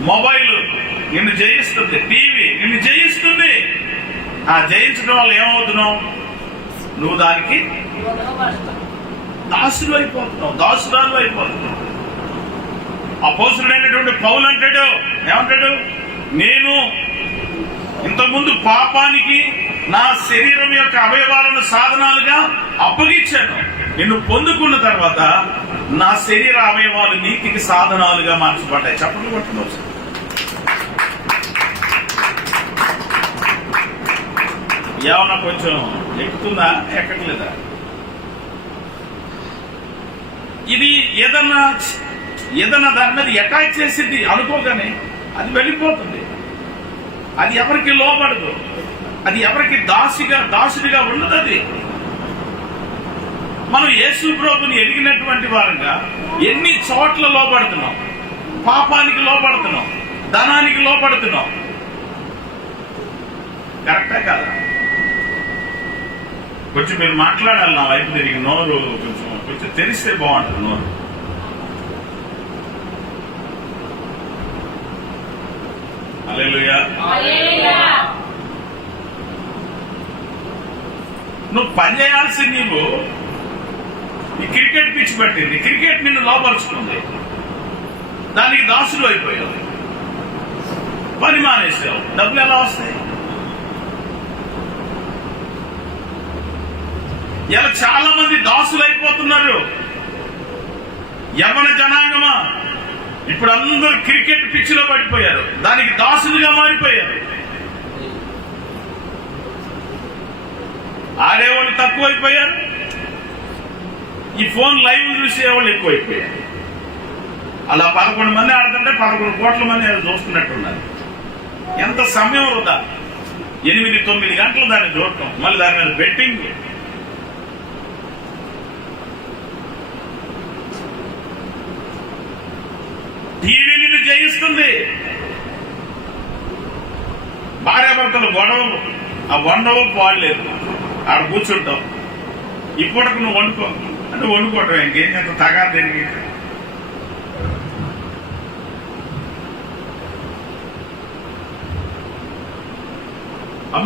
మొబైల్ నిన్ను జయిస్తుంది, టీవీ నిన్ను జయిస్తుంది. ఆ జయించడం వల్ల ఏమవుతున్నావు? నువ్వు దానికి దాసుడు అయిపోతున్నావు, దాసురాలు అయిపోతున్నావు. అపోస్తుడైనటువంటి పౌలు అంటాడు, ఏమంటాడు? నేను ఇంతకుముందు పాపానికి నా శరీరం యొక్క అవయవాలను సాధనాలుగా అప్పగించాను. నిన్ను పొందుకున్న తర్వాత నా శరీర అవయవాలు నీతికి సాధనాలుగా మార్చబడ్డాయి. చెప్పండి కొట్టుకోవచ్చు. ఏమన్నా కొంచెం ఎక్కుతుందా, ఎక్కట్లేదా? ఇది ఏదన్నా దాని మీద అటాక్ చేసింది అనుకోగానే అది వెళ్ళిపోతుంది. అది ఎవరికి లోబడదు, అది ఎవరికి దాసుడిగా ఉండదు. అది మనం యేసు ప్రభుని ఎరిగినటువంటి వారంగా ఎన్ని చోట్ల లోబడుతున్నాం. పాపానికి లోబడుతున్నాం, ధనానికి లోబడుతున్నాం. కరెక్టా కాదా? కొంచెం మీరు మాట్లాడాలి. నా వైపు తిరిగి నోరు కొంచెం తెరిస్తే బాగుంటుంది. నోరు హల్లెలూయా. నువ్వు పని చేయాల్సింది, నీవు ఈ క్రికెట్ పిచ్ పట్టింది, క్రికెట్ నిన్ను లోపరుచుకుంది, దానికి దాసులు అయిపోయావు, పని మానేసావు. డబ్బులు ఎలా వస్తాయి? ఇలా చాలా మంది దాసులు అయిపోతున్నారు. యవ్వన జనాంగమా ఇప్పుడు అందరూ క్రికెట్ పిచ్ లో పడిపోయారు, దానికి దాసులుగా మారిపోయారు. ఆడేవాళ్ళు తక్కువైపోయారు, ఈ ఫోన్ లైవ్ చూసేవాళ్ళు ఎక్కువైపోయారు. అలా 11 మంది ఆడుతుంటే 11 కోట్ల మంది చూస్తున్నట్టున్నారు. ఎంత సమయం వృధా. 8-9 గంటలు దాన్ని చూడటం, మళ్ళీ దాని మీద బెట్టింగ్. టీవీ నిన్ను జయిస్తుంది. భార్యాభర్తలు గొడవలు, ఆ వండవు పాడలేదు, ఆడ కూర్చుంటావు. ఇప్పటికి నువ్వు వండుకో అంటే వండుకోవటం, ఇంకేం చేస్తావు? తగా దేనికి?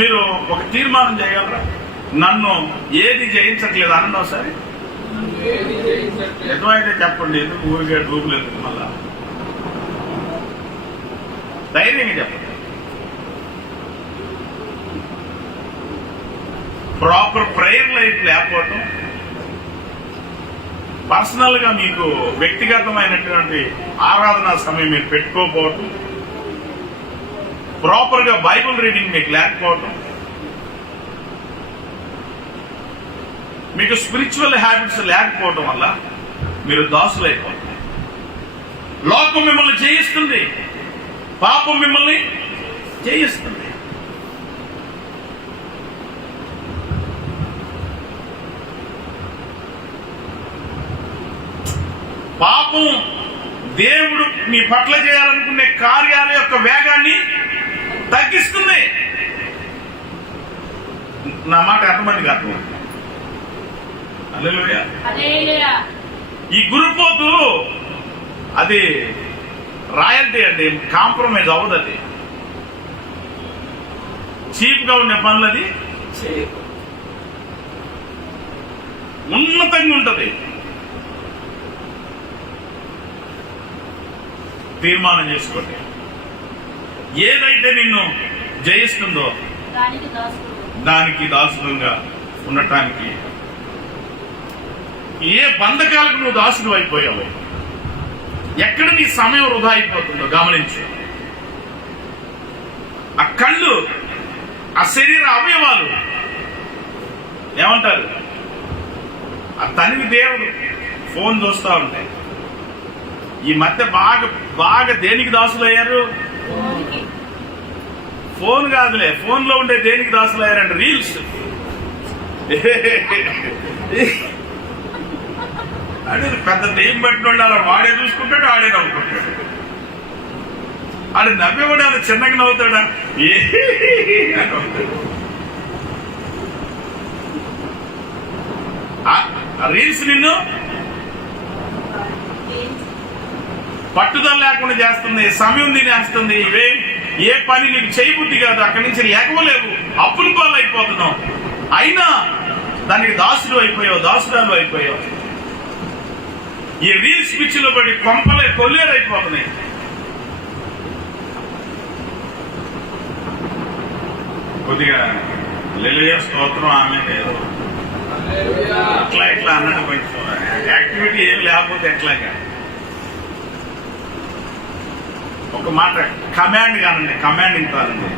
మీరు ఒక తీర్మానం చేయగలరా? నన్ను ఏది జయించట్లేదు అనండి ఒకసారి. నిజమైతే చెప్పండి, ఎందుకు ఊరికే డూపులు ఎందుకు మళ్ళా? ధైర్యంగా చెప్పండి. ప్రాపర్ ప్రేయర్ లైఫ్ లేకపోవటం, పర్సనల్ గా మీకు వ్యక్తిగతమైనటువంటి ఆరాధనా సమయం మీరు పెట్టుకోకపోవటం, ప్రాపర్ గా బైబుల్ రీడింగ్ మీకు లేకపోవటం, మీకు స్పిరిచువల్ హ్యాబిట్స్ లేకపోవటం వల్ల మీరు దాసులైపోతారు. లోకం మిమ్మల్ని జయిస్తుంది, పాపం మిమ్మల్ని జయిస్తుంది. పాపం దేవుడు మీ పట్ల చేయాలనుకునే కార్యాల యొక్క వేగాన్ని తగ్గిస్తుంది. నా మాట ఎంతమందికి అర్థం? హల్లెలూయా. హల్లెలూయా. ఈ గురుపోతు అది రాయల్టీ అండి, కాంప్రమైజ్ అవ్వదు. అది చీప్ గా ఉండే పనులు అది ఉన్నతంగా ఉంటది. తీర్మానం చేసుకోండి, ఏదైతే నిన్ను జయిస్తుందో దానికి దాసుడుగా ఉండటానికి. ఏ బంధకాలకు నువ్వు దాసుడు అయిపోయావో, ఎక్కడ నీ సమయం వృధా అయిపోతుందో గమనించు. ఆ కళ్ళు, ఆ శరీర అవయవాలు ఏమంటారు, ఆ తనివి దేవుడు ఫోన్ చూస్తా ఉంటాయి. ఈ మధ్య బాగా దేనికి దాసులు అయ్యారు? ఫోన్ కాదులే, ఫోన్ లో ఉండే దేనికి దాసులు అయ్యారంటే రీల్స్. అంటే పెద్ద దెయ్యం పెట్టిన అలా వాడే చూసుకుంటాడు, ఆడే నవ్వుకుంటాడు. ఆడు నవ్వేవాడు అలా చిన్నగా నవ్వుతాడా? రీల్స్ నిన్ను పట్టుదల లేకుండా చేస్తుంది, సమయం తినేస్తుంది. ఏ పని నీకు చేయబుద్ధి కాదు, అక్కడి నుంచి లేకవలేవు, అప్పులు పాలు అయిపోతున్నావు. అయినా దానికి దాసుడు అయిపోయావు, దాసురాలు అయిపోయావు. ఈ రీల్స్ పిచ్చిలో పడి కొంపలే కొల్లేరైపోతున్నాయి. కొద్దిగా హల్లెలూయా స్తోత్రం, ఆమె ఏదో ఇట్లా అన్నట్టు కొంచెం యాక్టివిటీ ఏం లేకపోతే ఎట్లాగా. ఒక మాట కమాండ్ కానండి, కమాండింగ్ కాదండి.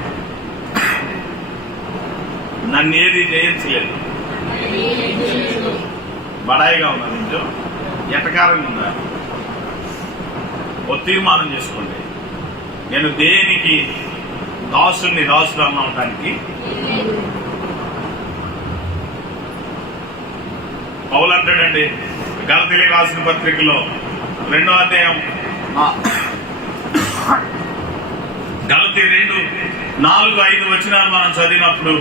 నన్ను ఏది జయించలేదు. బడాయిగా ఉందా, కొంచెం ఎటకారంగా ఉందా? ఓ తీర్మానం చేసుకోండి, నేను దేనికి దాసుని దాసుడు అన్న అవటానికి. పౌలు అంటాడండి గలతీయులకు రాసిన పత్రికలో 2వ అధ్యాయం గలతీ 2:4-5 వచనాలు మనం చదివినప్పుడు,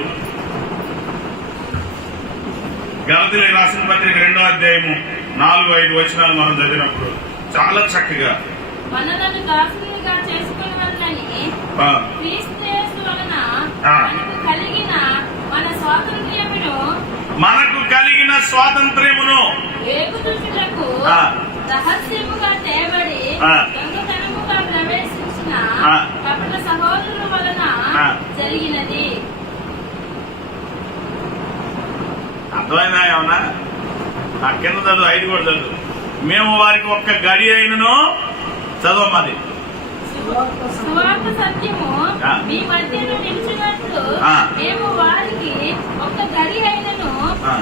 గలతీయులకు రాసిన పత్రిక 2వ అధ్యాయము 4-5 వచనాలు మనం చదివినప్పుడు చాలా చక్కగా మనలను దాసులుగా చేసుకున్నట్లని క్రీస్తు యేసు వలన మనకు కలిగిన స్వాతంత్ర్యమును వేగుచుటకు రహస్యముగా తేబడి దొంగతనముగా ప్రవేశించిన కపట సహోదరుల వలన జరిగినది. అర్థమైనా? ఏమన్నా ఆ కింద చదువు, 5 కూడా చదువు. మేము వారికి ఒక్క గడి అయినను చదవమది. సువార్త సత్యము మీ మధ్యలో నిలిచినట్లు మేము వారికి ఒక్క గడి అయినను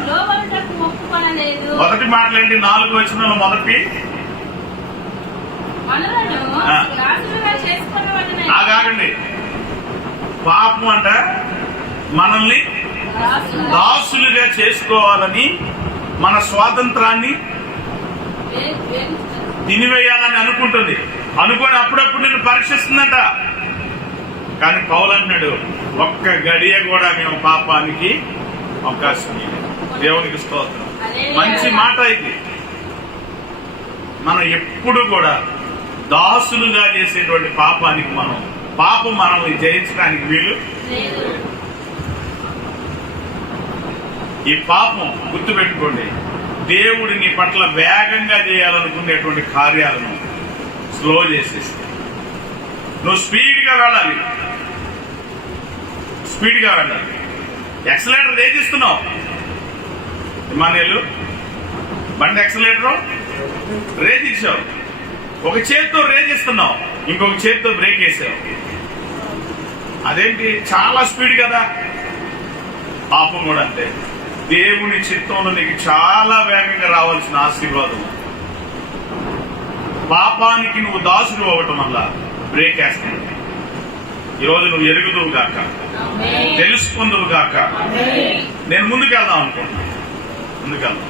లోబడుటకు ఒప్పుకొనలేదు. మొదటి మాటలేంటి? 4 వచనంలో మొదటి మనలను దాసులుగా చేసుకున్నవాడని. ఆగండి, పాపం అంట మనల్ని దాసులుగా చేసుకోవాలని, మన స్వాతంత్రాన్ని తినివేయాలని అనుకుంటుంది. అనుకొని అప్పుడప్పుడు నిన్ను పరీక్షిస్తుందట. కానీ పౌలు అన్నాడు, ఒక్క గడియ కూడా మేము పాపానికి అవకాశం లేదు. దేవునికి స్తోత్రం. మంచి మాట ఇది. మనం ఎప్పుడు కూడా దాసులుగా చేసేటువంటి పాపానికి పాపం మనల్ని జయించడానికి వీలు. ఈ పాపం గుర్తుపెట్టుకోండి, దేవుడు నీ పట్ల వేగంగా చేయాలనుకునేటువంటి కార్యాలను స్లో చేసేస్తే నువ్వు స్పీడ్గా వెళ్ళాలి. స్పీడ్గా వెళ్ళాలి. ఎక్సలేటర్ రేజిస్తున్నావు. ఇమానుయేలు బండి ఎక్సలేటర్ రేజిచ్చావు. ఒక చేత్తో రేజిస్తున్నావు, ఇంకొక చేత్తో బ్రేక్ వేసావు. అదేంటి, చాలా స్పీడ్ కదా. పాపం కూడా అంతే. దేవుని చిత్తంలో నీకు చాలా వేగంగా రావాల్సిన ఆశీర్వాదం, పాపానికి నువ్వు దాసుడు అవ్వటం వల్ల బ్రేక్ వేస్తాను. ఈరోజు నువ్వు ఎరుగుదువు గాక, తెలుసుకుందువు గాక. నేను ముందుకెళ్దాం అనుకుంటున్నా. ముందుకెళ్దాం.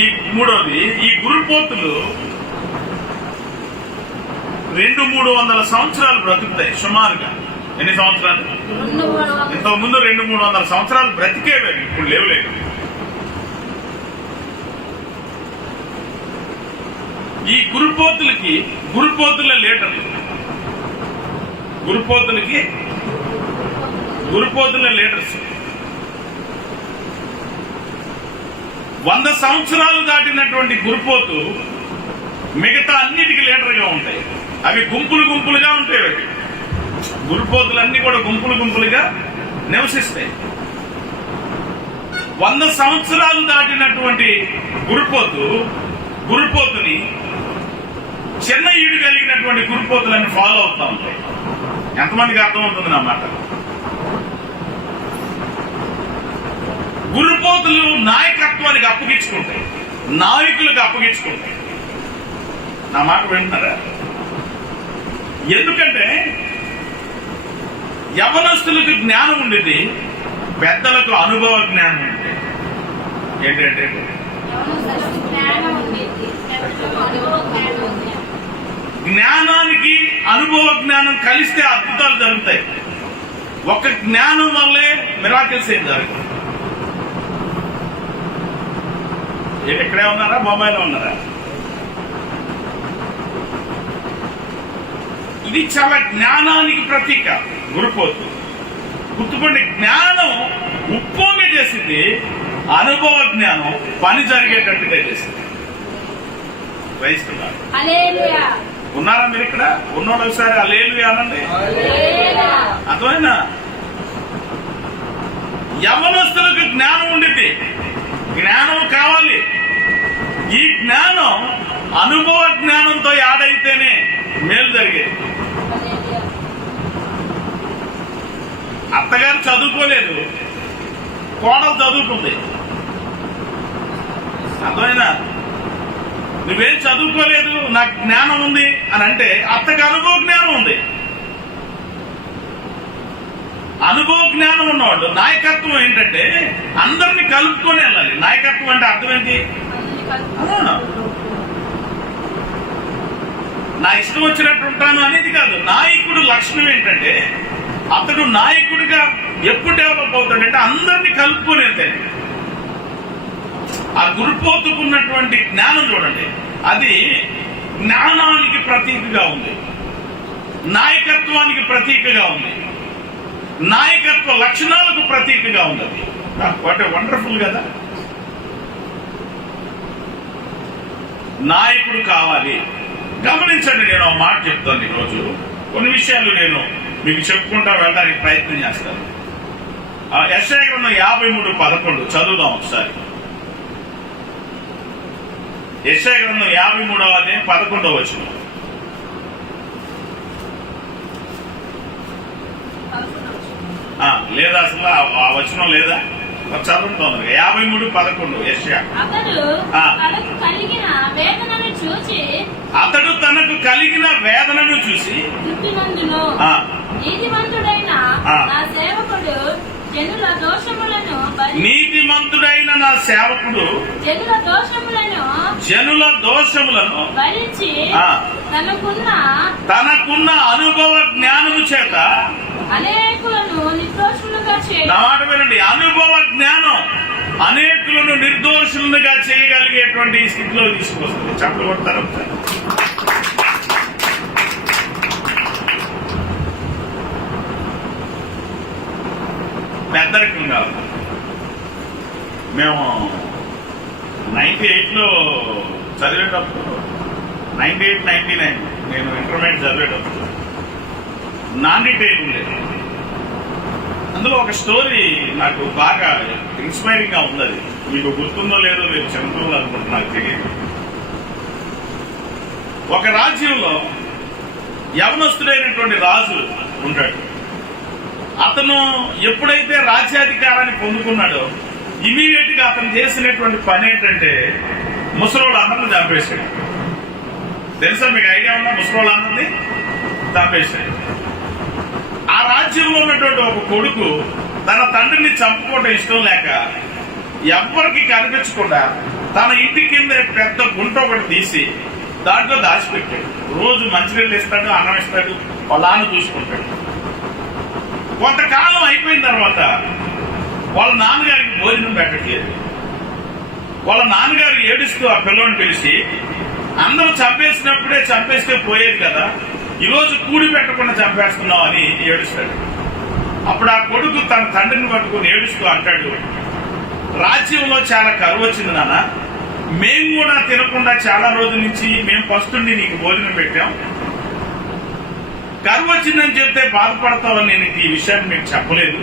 ఈ మూడోది, ఈ గురుపోతులు 200-300 సంవత్సరాలు బ్రతుకుతాయి సుమారుగా. ఎన్ని సంవత్సరాలు? ఇంతకుముందు 200-300 సంవత్సరాలు బ్రతికేవేవి, ఇప్పుడు లేవులేదు. ఈ గురుపోతుల లీడర్లు, గురుపోతుల లీడర్స్ 100 సంవత్సరాలు దాటినటువంటి గురుపోతు మిగతా అన్నిటికీ లీడర్గా ఉంటాయి. అవి గుంపులుగా ఉంటాయి. అవి గురుపోతులన్నీ కూడా గుంపులుగా నివసిస్తాయి. 100 సంవత్సరాలు దాటినటువంటి గురుపోతుని చిన్న ఈడు కలిగినటువంటి గురుపోతులన్నీ ఫాలో అవుతా ఉంటాయి. ఎంతమందికి అర్థమవుతుంది నా మాట? గురుపోతులు నాయకత్వానికి అప్పగించుకుంటాయి, నాయకులకు అప్పగించుకుంటాయి. నా మాట వింటున్నారా? ఎందుకంటే యవనస్తులకు జ్ఞానం ఉండేది, పెద్దలకు అనుభవ జ్ఞానం ఉండేది. ఏంటంటే జ్ఞానానికి అనుభవ జ్ఞానం కలిస్తే అద్భుతాలు జరుగుతాయి. ఒక జ్ఞానం వల్లే మిరాకిల్స్ ఏం జరుగుతుంది. ఎక్కడే ఉన్నారా? మొబైల్లో ఉన్నారా? ఇది చాలా జ్ఞానానికి ప్రతీక. గురుపోతు గుర్తుపండి, జ్ఞానం ఉప్పొంగి చేసింది, అనుభవ జ్ఞానం పని జరిగేటట్టుగా చేసింది. క్రైస్తవులు ఉన్నారా మీరు ఇక్కడ? ఉన్నోడు ఒకసారి హల్లెలూయా అనండి. అర్థమైనా? యవనస్తులకు జ్ఞానం ఉండింది, జ్ఞానం కావాలి. ఈ జ్ఞానం అనుభవ జ్ఞానంతో యాడైతేనే మేలు జరిగేది. అత్తగారు చదువుకోలేదు, కోడలు చదువుకుంది. అర్థమైనా? నువ్వేం చదువుకోలేదు, నాకు జ్ఞానం ఉంది అని అంటే అత్తకు అనుభవ జ్ఞానం ఉంది. అనుభవ జ్ఞానం ఉన్నవాడు నాయకత్వం ఏంటంటే అందరినీ కలుపుకొని వెళ్ళాలి. నాయకత్వం అంటే అర్థం ఏంటి? నా ఇష్టం వచ్చినట్టు ఉంటాను అనేది కాదు. నాయకుడు లక్షణం ఏంటంటే అతడు నాయకుడిగా ఎప్పుడు డెవలప్ అవుతాడంటే అందరినీ కలుపుకొని వెళ్తాడు. ఆ గురుపోతుకున్నటువంటి జ్ఞానం చూడండి, అది జ్ఞానానికి ప్రతీకగా ఉంది, నాయకత్వానికి ప్రతీకగా ఉంది, నాయకత్వ లక్షణాలకు ప్రతీకగా ఉంది. వాట్ వండర్ఫుల్ కదా. నాయకుడు కావాలి. గమనించండి, నేను ఒక మాట చెప్తాను. ఈరోజు కొన్ని విషయాలు నేను మీకు చెప్పుకుంటా వెళ్ళడానికి ప్రయత్నం చేస్తాను. యెషయా గ్రంథం 53:11 చదువుదాం ఒకసారి. యెషయా గ్రంథం 53:11 వచనం. లేదా అసలు ఆ వచనం లేదా? చదువుతోంది. 53:11 యెషయా. అతడు తనకు కలిగిన వేదనను చూసి నీతిమంతుడైన నా సేవకుడు జనుల దోషములను భరించి తనకున్న అనుభవ జ్ఞానము చేత అనేకులను నిర్దోషులుగా నా మాట వినండి. అనుభవ జ్ఞానం అనేకులను నిర్దోషులుగా చేయగలిగేటువంటి స్థితిలో తీసుకొస్తుంది. చెప్పలు కొడతారు ఒకసారి. పెద్దరికం కావాలి, మేము 98లో చదివేటప్పుడు 98, 99 నేను ఇంటర్మీడియట్ చదివేటప్పుడు నాంది టైం లేదు. అందులో ఒక స్టోరీ నాకు బాగా ఇన్స్పైరింగ్ గా ఉంది. అది మీకు గుర్తుందో లేదో మీరు చెప్తుందో అనుకుంటున్నా, నాకు తెలియదు. ఒక రాజ్యంలో యవనస్తుడైనటువంటి రాజు ఉంటాడు. అతను ఎప్పుడైతే రాజ్యాధికారాన్ని పొందుకున్నాడో ఇమీడియట్ గా అతను చేసినటువంటి పని ఏంటంటే ముసలోళ్ళందరినీ చంపేశాడు. తెలుసా మీకు ఐడియా ఉందా? ముసలోళ్ళందరినీ చంపేశాడు. ఆ రాజ్యంలో ఉన్నటువంటి ఒక కొడుకు తన తండ్రిని చంపుకోవడం ఇష్టం లేక ఎవ్వరికి కనిపించకుండా తన ఇంటి కింద పెద్ద గుంట ఒకటి తీసి దాంట్లో దాచిపెట్టాడు. రోజు మంచినీళ్ళు ఇస్తాడు, అన్నం ఇస్తాడు, వాళ్ళ నాన్న చూసుకుంటాడు. కొంతకాలం అయిపోయిన తర్వాత వాళ్ళ నాన్నగారికి భోజనం పెట్టట్లేదు. వాళ్ళ నాన్నగారు ఏడుస్తూ ఆ పిల్లోని పిలిచి, అందరూ చంపేసినప్పుడే చంపేస్తే పోయేది కదా, ఈరోజు కూడి పెట్టకుండా చంపేస్తున్నావు అని ఏడుస్తాడు. అప్పుడు ఆ కొడుకు తన తండ్రిని పట్టుకుని ఏడుస్తూ అంటాడు, రాజ్యంలో చాలా కరువు వచ్చింది నాన్న, మేము కూడా తినకుండా చాలా రోజుల నుంచి మేము పస్తుండి నీకు భోజనం పెట్టాం, కరువు వచ్చిందని చెప్తే బాధపడతావని నేను ఈ విషయాన్ని మీకు చెప్పలేదు.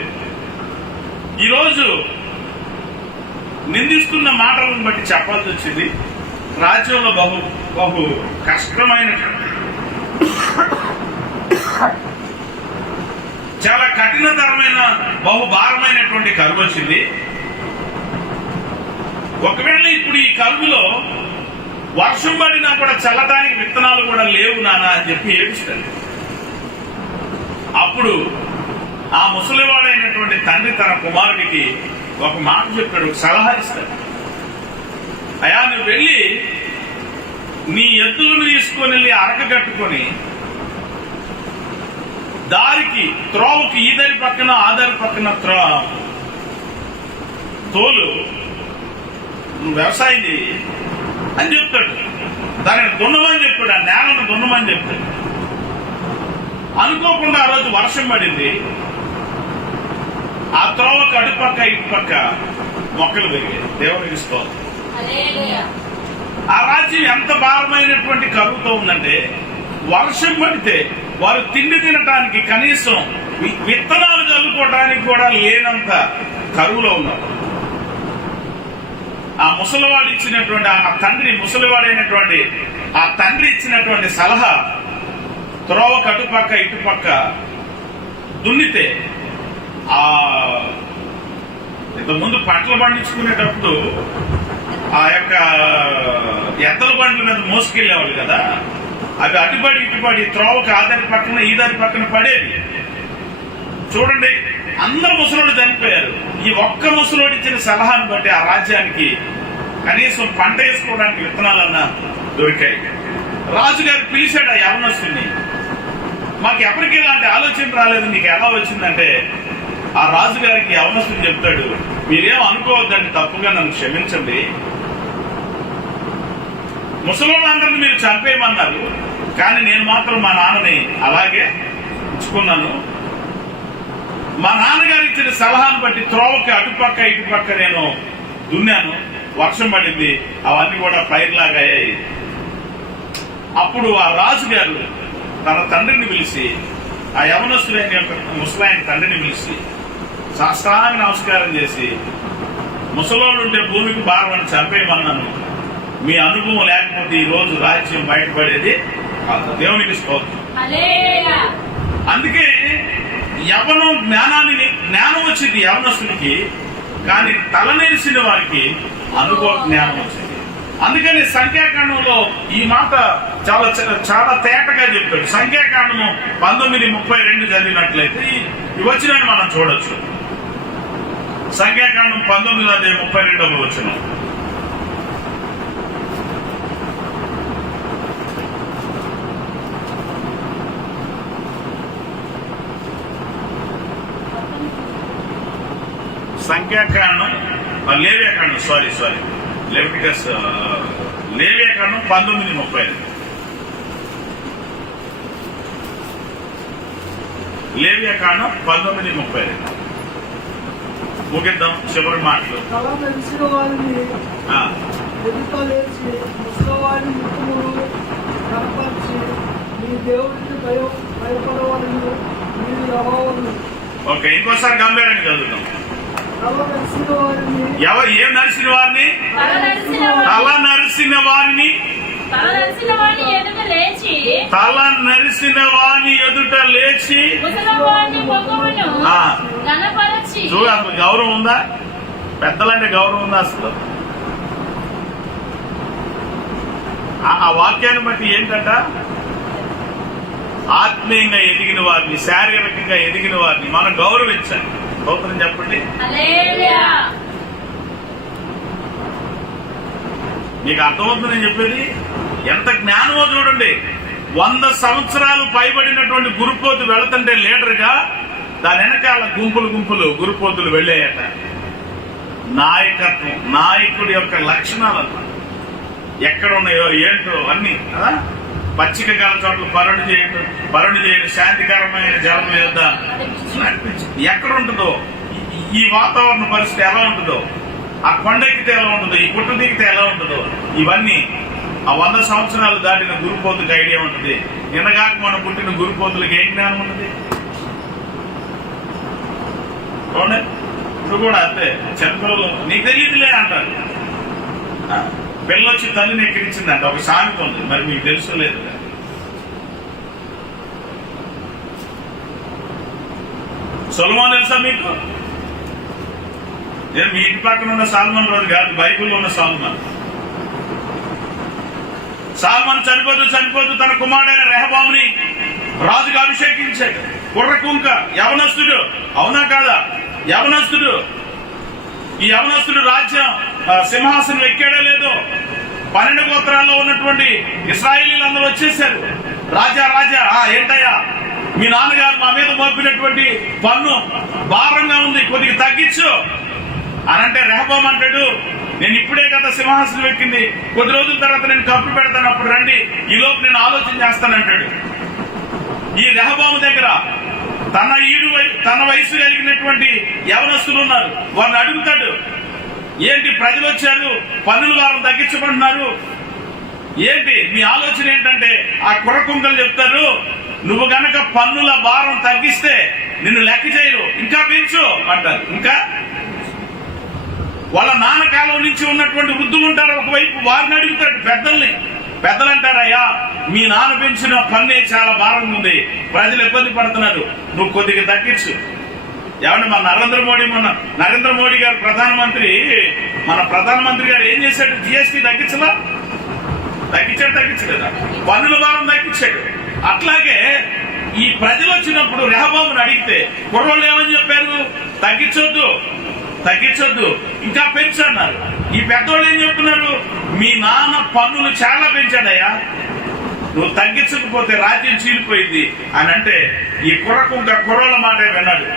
ఈరోజు నిందిస్తున్న మాటలను బట్టి చెప్పాల్సి వచ్చింది. రాజ్యంలో బహు కష్టమైన చాలా కఠినతరమైన బహుభారమైనటువంటి కరువు వచ్చింది. ఒకవేళ ఇప్పుడు ఈ కరువులో వర్షం పడినా కూడా చల్లటానికి విత్తనాలు కూడా లేవు నాన్న అని చెప్పి ఏడుస్తాడు. అప్పుడు ఆ ముసలివాడైనటువంటి తండ్రి తన కుమారుడికి ఒక మాట చెప్పాడు, ఒక సలహా ఇస్తాడు. అయ్యా, నువ్వు వెళ్ళి నీ ఎద్దులను తీసుకొని వెళ్ళి అరక కట్టుకొని దారికి త్రోవకి ఈదరి పక్కన ఆదారి పక్కన తోలు, నువ్వు వ్యవసాయం చేయి అని చెప్తాడు. దానిని దున్నమని చెప్పాడు, ఆ నేలను దున్నమని చెప్తాడు. అనుకోకుండా ఆ రోజు వర్షం పడింది. ఆ త్రోవకు అటుపక్క ఇటుపక్క మొక్కలు పెరిగాయి. దేవునికి స్తోత్రం. ఆ రాజ్యం ఎంత భారమైనటువంటి కరువుతో ఉందంటే వర్షం పడితే వారు తిండి తినటానికి కనీసం విత్తనాలు చల్లుకోవడానికి కూడా లేనంత కరువులో ఉన్నారు. ఆ ముసలివాడు ఇచ్చినటువంటి ఆ తండ్రి, ముసలివాడైనటువంటి ఆ తండ్రి ఇచ్చినటువంటి సలహా, త్రోవకు అటుపక్క ఇటుపక్క దున్నితే ఆ ఇంతకుముందు పంటలు పండించుకునేటప్పుడు ఆ యొక్క ఎద్దల బండ్ల మీద మోసుకెళ్లేవాళ్ళు కదా, అవి అటుపడి ఇటుపడి త్రోవకు ఆదారి పక్కన ఈదారి పక్కన పడేవి. చూడండి, అందరు ముసలోడు చనిపోయారు. ఈ ఒక్క ముసలోడు ఇచ్చిన సలహాను బట్టి ఆ రాజ్యానికి కనీసం పంట వేసుకోవడానికి విత్తనాలన్నా దొరికాయి. రాజుగారు పిలిచాడు ఆ యవనస్తుని, మాకు ఎవరికి ఇలాంటి ఆలోచన రాలేదు, నీకు ఎలా వచ్చిందంటే ఆ రాజుగారికి యవనస్తుని చెప్తాడు, మీరేం అనుకోవద్దండి, తప్పుగా నన్ను క్షమించండి, ముసలోళ్ళందరినీ మీరు చంపేయమన్నారు, కానీ నేను మాత్రం మా నాన్నని అలాగే ఉంచుకున్నాను. మా నాన్నగారు ఇచ్చిన సలహాను బట్టి త్రోవకి అటుపక్క ఇటుపక్క నేను దున్నాను, వర్షం పడింది, అవన్నీ కూడా పైర్లాగా అయ్యాయి. అప్పుడు ఆ రాజుగారు తన తండ్రిని పిలిచి, ఆ యవనస్తులైన యొక్క ముసలాయన తండ్రిని పిలిచి సాష్టాంగ నమస్కారం చేసి, ముసలోడు ఉంటే భూమికి భారం అని చంపేయమన్నాను, మీ అనుభవం లేకపోతే ఈ రోజు రాజ్యం బయటపడేది కాదు. దేవునికి స్తోత్రం. అందుకే యవనం జ్ఞానం వచ్చింది యవనస్తునికి, కానీ తలనేసిన వారికి అనుభవ జ్ఞానం వచ్చింది. అందుకని సంఖ్యాకాండంలో ఈ మాట చాలా చాలా తేటగా చెప్పాడు. సంఖ్యాకాండము 19:32 చదివినట్లయితే ఈ వచనాన్ని మనం చూడొచ్చు. సంఖ్యాకాండం 19:32 వచనం. సంఖ్యాకాండం లేవ్యాకాండం సారీ లెవిటికస్ లేవ్యాకాండం 19:30. లేవ్యాకాండం 19:30. ముగిద్దాం చివరి మాటలు. తల మెరిసిన వారిని ఆ, ఎదుట లేచి ముసలివారి ముఖములు కనపరిచి మీ దేవుడికి భయపడవాలని మీరు యెహోవాను. ఓకే, ఇంకోసారి గంభీరంగా చదువుతాం. తల మెరిసిన వారిని ఏం నరిసిన వారిని? తల నరిసిన తల నరిసిన వారిని తల నరిసిన వాడిని ఎదుట లేచి తల నరిసిన వాని ఎదుట లేచి ముసలివాడిని ముఖమును ఆ. కనపరచి చూడు, అసలు గౌరవం ఉందా? పెద్దలంటే గౌరవం ఉందా అసలు? ఆ వాక్యాన్ని బట్టి ఏంటంట, ఆత్మీయంగా ఎదిగిన వారిని, శారీరకంగా ఎదిగిన వారిని మనం గౌరవించాలి. స్తోత్రం చెప్పండి. హల్లెలూయా. మీకు అర్థమవుతుంది నేను చెప్పేది? ఎంత జ్ఞానమో చూడండి. 100 సంవత్సరాలు పైబడినటువంటి గురుపోతు వెళుతుంటే లీడర్గా దాని వెనకాల గుంపులు గురుపోతులు వెళ్ళాయట. నాయకత్వం, నాయకుడి యొక్క లక్షణాలు ఎక్కడ ఉన్నాయో ఏంటో అన్ని కదా. పచ్చిక గల చోట్ల పరుణి చేయడం శాంతికరమైన జలం యొద్ద ఎక్కడ ఉంటుందో, ఈ వాతావరణ పరిస్థితి ఎలా ఉంటుందో, ఆ కొండ ఎక్కితే ఎలా ఉంటుందో, ఈ గుట్ట దిగితే ఎలా ఉంటుందో, ఇవన్నీ ఆ 100 సంవత్సరాలు దాటిన గురుపోతుకి ఐడియా ఉంటుంది. నిన్నగాక మనం పుట్టిన గురుపోతులకు ఏం జ్ఞానం ఉంటుంది? చూడండి, ఇప్పుడు కూడా అంతే. చిన్నపిల్లలు నీకు తెలియదులే అంటారు. పిల్లొచ్చి తల్లిని ఎక్కిరించిందంట, ఒక సామెత ఉంది, మరి మీకు తెలుసు లేదు. సొలొమోను తెలుసా మీకు? నేను మీ ఇంటి పక్కన ఉన్న సాల్మన్ రోజు కాదు, బైబిల్లో ఉన్న సాల్మన్. సాల్మన్ చనిపోతూ తన కుమారుడైన రెహబాముని రాజుగా అభిషేకించాడు. కుర్రకుంక యవనస్తుడు, అవునా కాదా? యవనస్తుడు. ఈ యవనస్తుడు రాజ్యం సింహాసనం ఎక్కాడో లేదో 12 గోత్రాల్లో ఉన్నటువంటి ఇశ్రాయేలీలు అందరూ వచ్చేసారు. రాజా ఏంటయ్యా, మీ నాన్నగారు మా మీద మోపినటువంటి పన్ను భారంగా ఉంది, కొద్దిగా తగ్గించు అనంటే రెహబాం అంటాడు, నేను ఇప్పుడే కదా సింహాసనం ఎక్కింది, కొద్ది రోజుల తర్వాత నేను కప్పు పెడతాను, అప్పుడు రండి, ఈ లోపు నేను ఆలోచన చేస్తానంటాడు. ఈ రెహబాము దగ్గర తన వయసు కలిగినటువంటి యవనస్తులు ఉన్నారు. వారిని అడుగుతాడు, ఏంటి ప్రజలు వచ్చారు, పన్నుల భారం తగ్గించమంటున్నారు, ఏంటి మీ ఆలోచన ఏంటంటే, ఆ కుర్రకుంకలు చెప్తారు, నువ్వు గనక పన్నుల భారం తగ్గిస్తే నిన్ను లెక్క చేయరు, ఇంకా పెంచు అంటారు. ఇంకా వాళ్ళ నాన్న కాలం నుంచి ఉన్నటువంటి వృద్ధులు ఉంటారు ఒకవైపు, వారిని అడుగుతాడు పెద్దలు అంటారయ్యా, మీ నాన్న పెంచిన పన్నే చాలా భారంగా ఉంది, ప్రజలు ఇబ్బంది పడుతున్నారు, నువ్వు కొద్దిగా తగ్గించు. ఏమంటే నరేంద్ర మోడీ గారు మన ప్రధానమంత్రి గారు ఏం చేశాడు? జిఎస్టీ తగ్గించలేదా? పన్నుల భారం తగ్గించాడు. అట్లాగే ఈ ప్రజలు వచ్చినప్పుడు రెహబామును అడిగితే కుర్రోళ్ళు ఏమని చెప్పారు? తగ్గించొద్దు ఇంకా పెంచు అన్నారు. ఈ పెద్దోళ్ళు ఏం చెప్తున్నారు? మీ నాన్న పన్నులు చాలా పెంచాడయ్యా, నువ్వు తగ్గించకపోతే రాజ్యం చీలిపోయింది అని అంటే ఈ కుర్రోళ్ళ మాట విన్నాడు.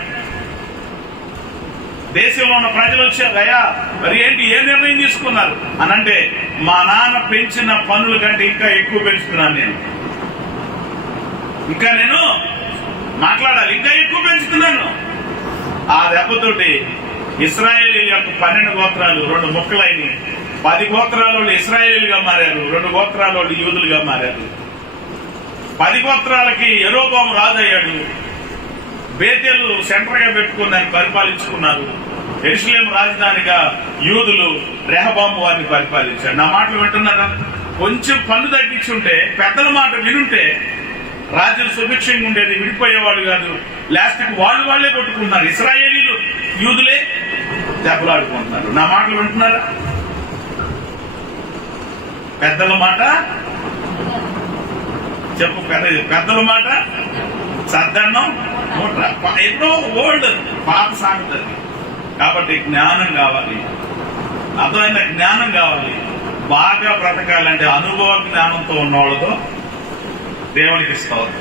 దేశంలో ఉన్న ప్రజలు వచ్చారు, అయ్యా మరి ఏంటి, ఏ నిర్ణయం తీసుకున్నారు అని అంటే, మా నాన్న పెంచిన పన్నుల కంటే ఇంకా ఎక్కువ పెంచుతున్నాను నేను మాట్లాడాలి, ఇంకా ఎక్కువ పెంచుతున్నాను. ఆ దెబ్బతోటి ఇశ్రాయేలీల యొక్క 12 గోత్రాలు 2 ముక్కలైన 10 గోత్రాల వాళ్ళు ఇశ్రాయేలీలుగా మారారు, 2 గోత్రాల వాళ్ళు యూదులుగా మారారు. 10 గోత్రాలకి యెరోబాము రాజు అయ్యాడు. బేతేలు సెంటర్ గా పెట్టుకుని దాన్ని పరిపాలించుకున్నారు. యెరూషలేము రాజధానిగా యూదులు రెహబాము వారిని పరిపాలించారు. నా మాటలు వింటున్నారా? కొంచెం పన్ను తగ్గించుంటే, పెద్దల మాట వినుంటే రాజ్యం సుభిక్షంగా ఉండేది, విడిపోయేవాళ్ళు కాదు. లాస్ట్ కి వాళ్ళే కొట్టుకుంటున్నారు. ఇశ్రాయేలీలు యూదులే దెబ్బలాడుకుంటున్నారు. నా మాటలు వింటున్నారా? పెద్దల మాట చెప్పు, పెద్దల మాట సద్దన్నం ఎన్నో ఓల్డ్ పాత సాగుతుంది. కాబట్టి జ్ఞానం కావాలి, అర్థమైన జ్ఞానం కావాలి. బాగా బ్రతకాలంటే అనుభవ జ్ఞానంతో ఉన్న వాళ్ళతో దేవునికి ఇస్తారు.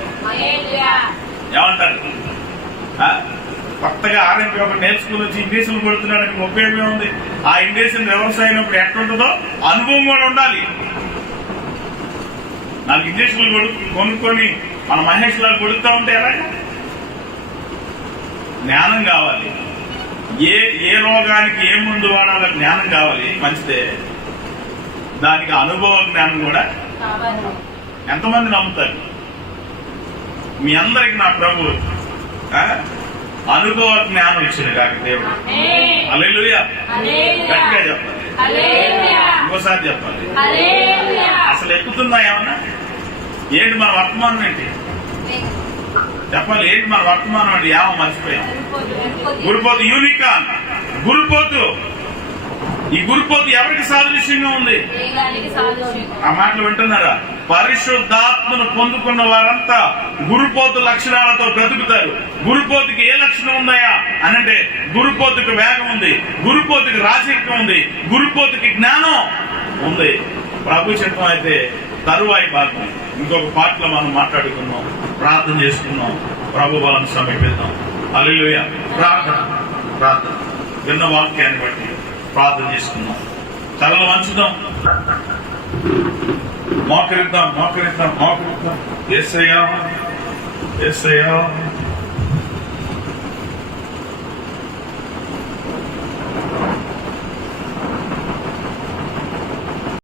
ఏమంటారు? కొత్తగా ఆర్ఎంపీ ఒకటి నేర్చుకుని వచ్చి ఇండేషన్ కొడుతున్నాడని ఉపయోగమే ఉంది. ఆ ఇండేషన్ రివర్స్ అయినప్పుడు ఎట్లుంటుందో అనుభవం కూడా ఉండాలి. 4 ఇంజక్షన్లు కొనుక్కొని మన మహేష్ లాగా కొడుతూ ఉంటే ఎలాగా? జ్ఞానం కావాలి. ఏ రోగానికి ఏ మందు వాడాలో జ్ఞానం కావాలి, మంచిదే. దానికి అనుభవ జ్ఞానం కూడా కావాలి. ఎంతమంది నమ్ముతారు? మీ అందరికి నా ప్రభు అనుభవ జ్ఞానం ఇచ్చింది కాక దేవుడు. ఆమేన్. హల్లెలూయా. హల్లెలూయా. గట్టిగా చెప్పాలి, హల్లెలూయా. ఇంకోసారి చెప్పాలి. హల్లెలూయా. అసలు ఎక్కుతుందా ఏమన్నా? ఏంటి మన వర్తమానం ఏంటి చెప్పాలి? ఏంటి మన వర్తమానం అంటే ఏమో మర్చిపోయాం. గురుపోతు యూనికాన్, గురుపోతు. ఈ గురుపోతు ఎవరికి సాదృశ్యంగా ఉంది? వేగానికి సాదృశ్యం. ఆ మాటలు వింటున్నారా? పరిశుద్ధాత్మను పొందుకున్న వారంతా గురుపోతు లక్షణాలతో బ్రతుకుతారు. గురుపోతుకి ఏ లక్షణం ఉందాయా అనంటే, గురుపోతుకి వేగం ఉంది, గురుపోతుకి రాజకీయం ఉంది, గురుపోతుకి జ్ఞానం ఉంది. ప్రభు చిత్తం అయితే తరువాయి భాగం ఇంకొక పాటలో మనం మాట్లాడుకున్నాం, ప్రార్థన చేసుకున్నాం, ప్రభు బలం సమీపిద్దాం. హల్లెలూయా. ప్రార్థన విన్న వాక్యాన్ని బట్టి ప్రార్థన చేసుకున్నాం. తలలు వంచుదాం, మోకరిద్దాం. యేసయ్యా, యేసయ్యా.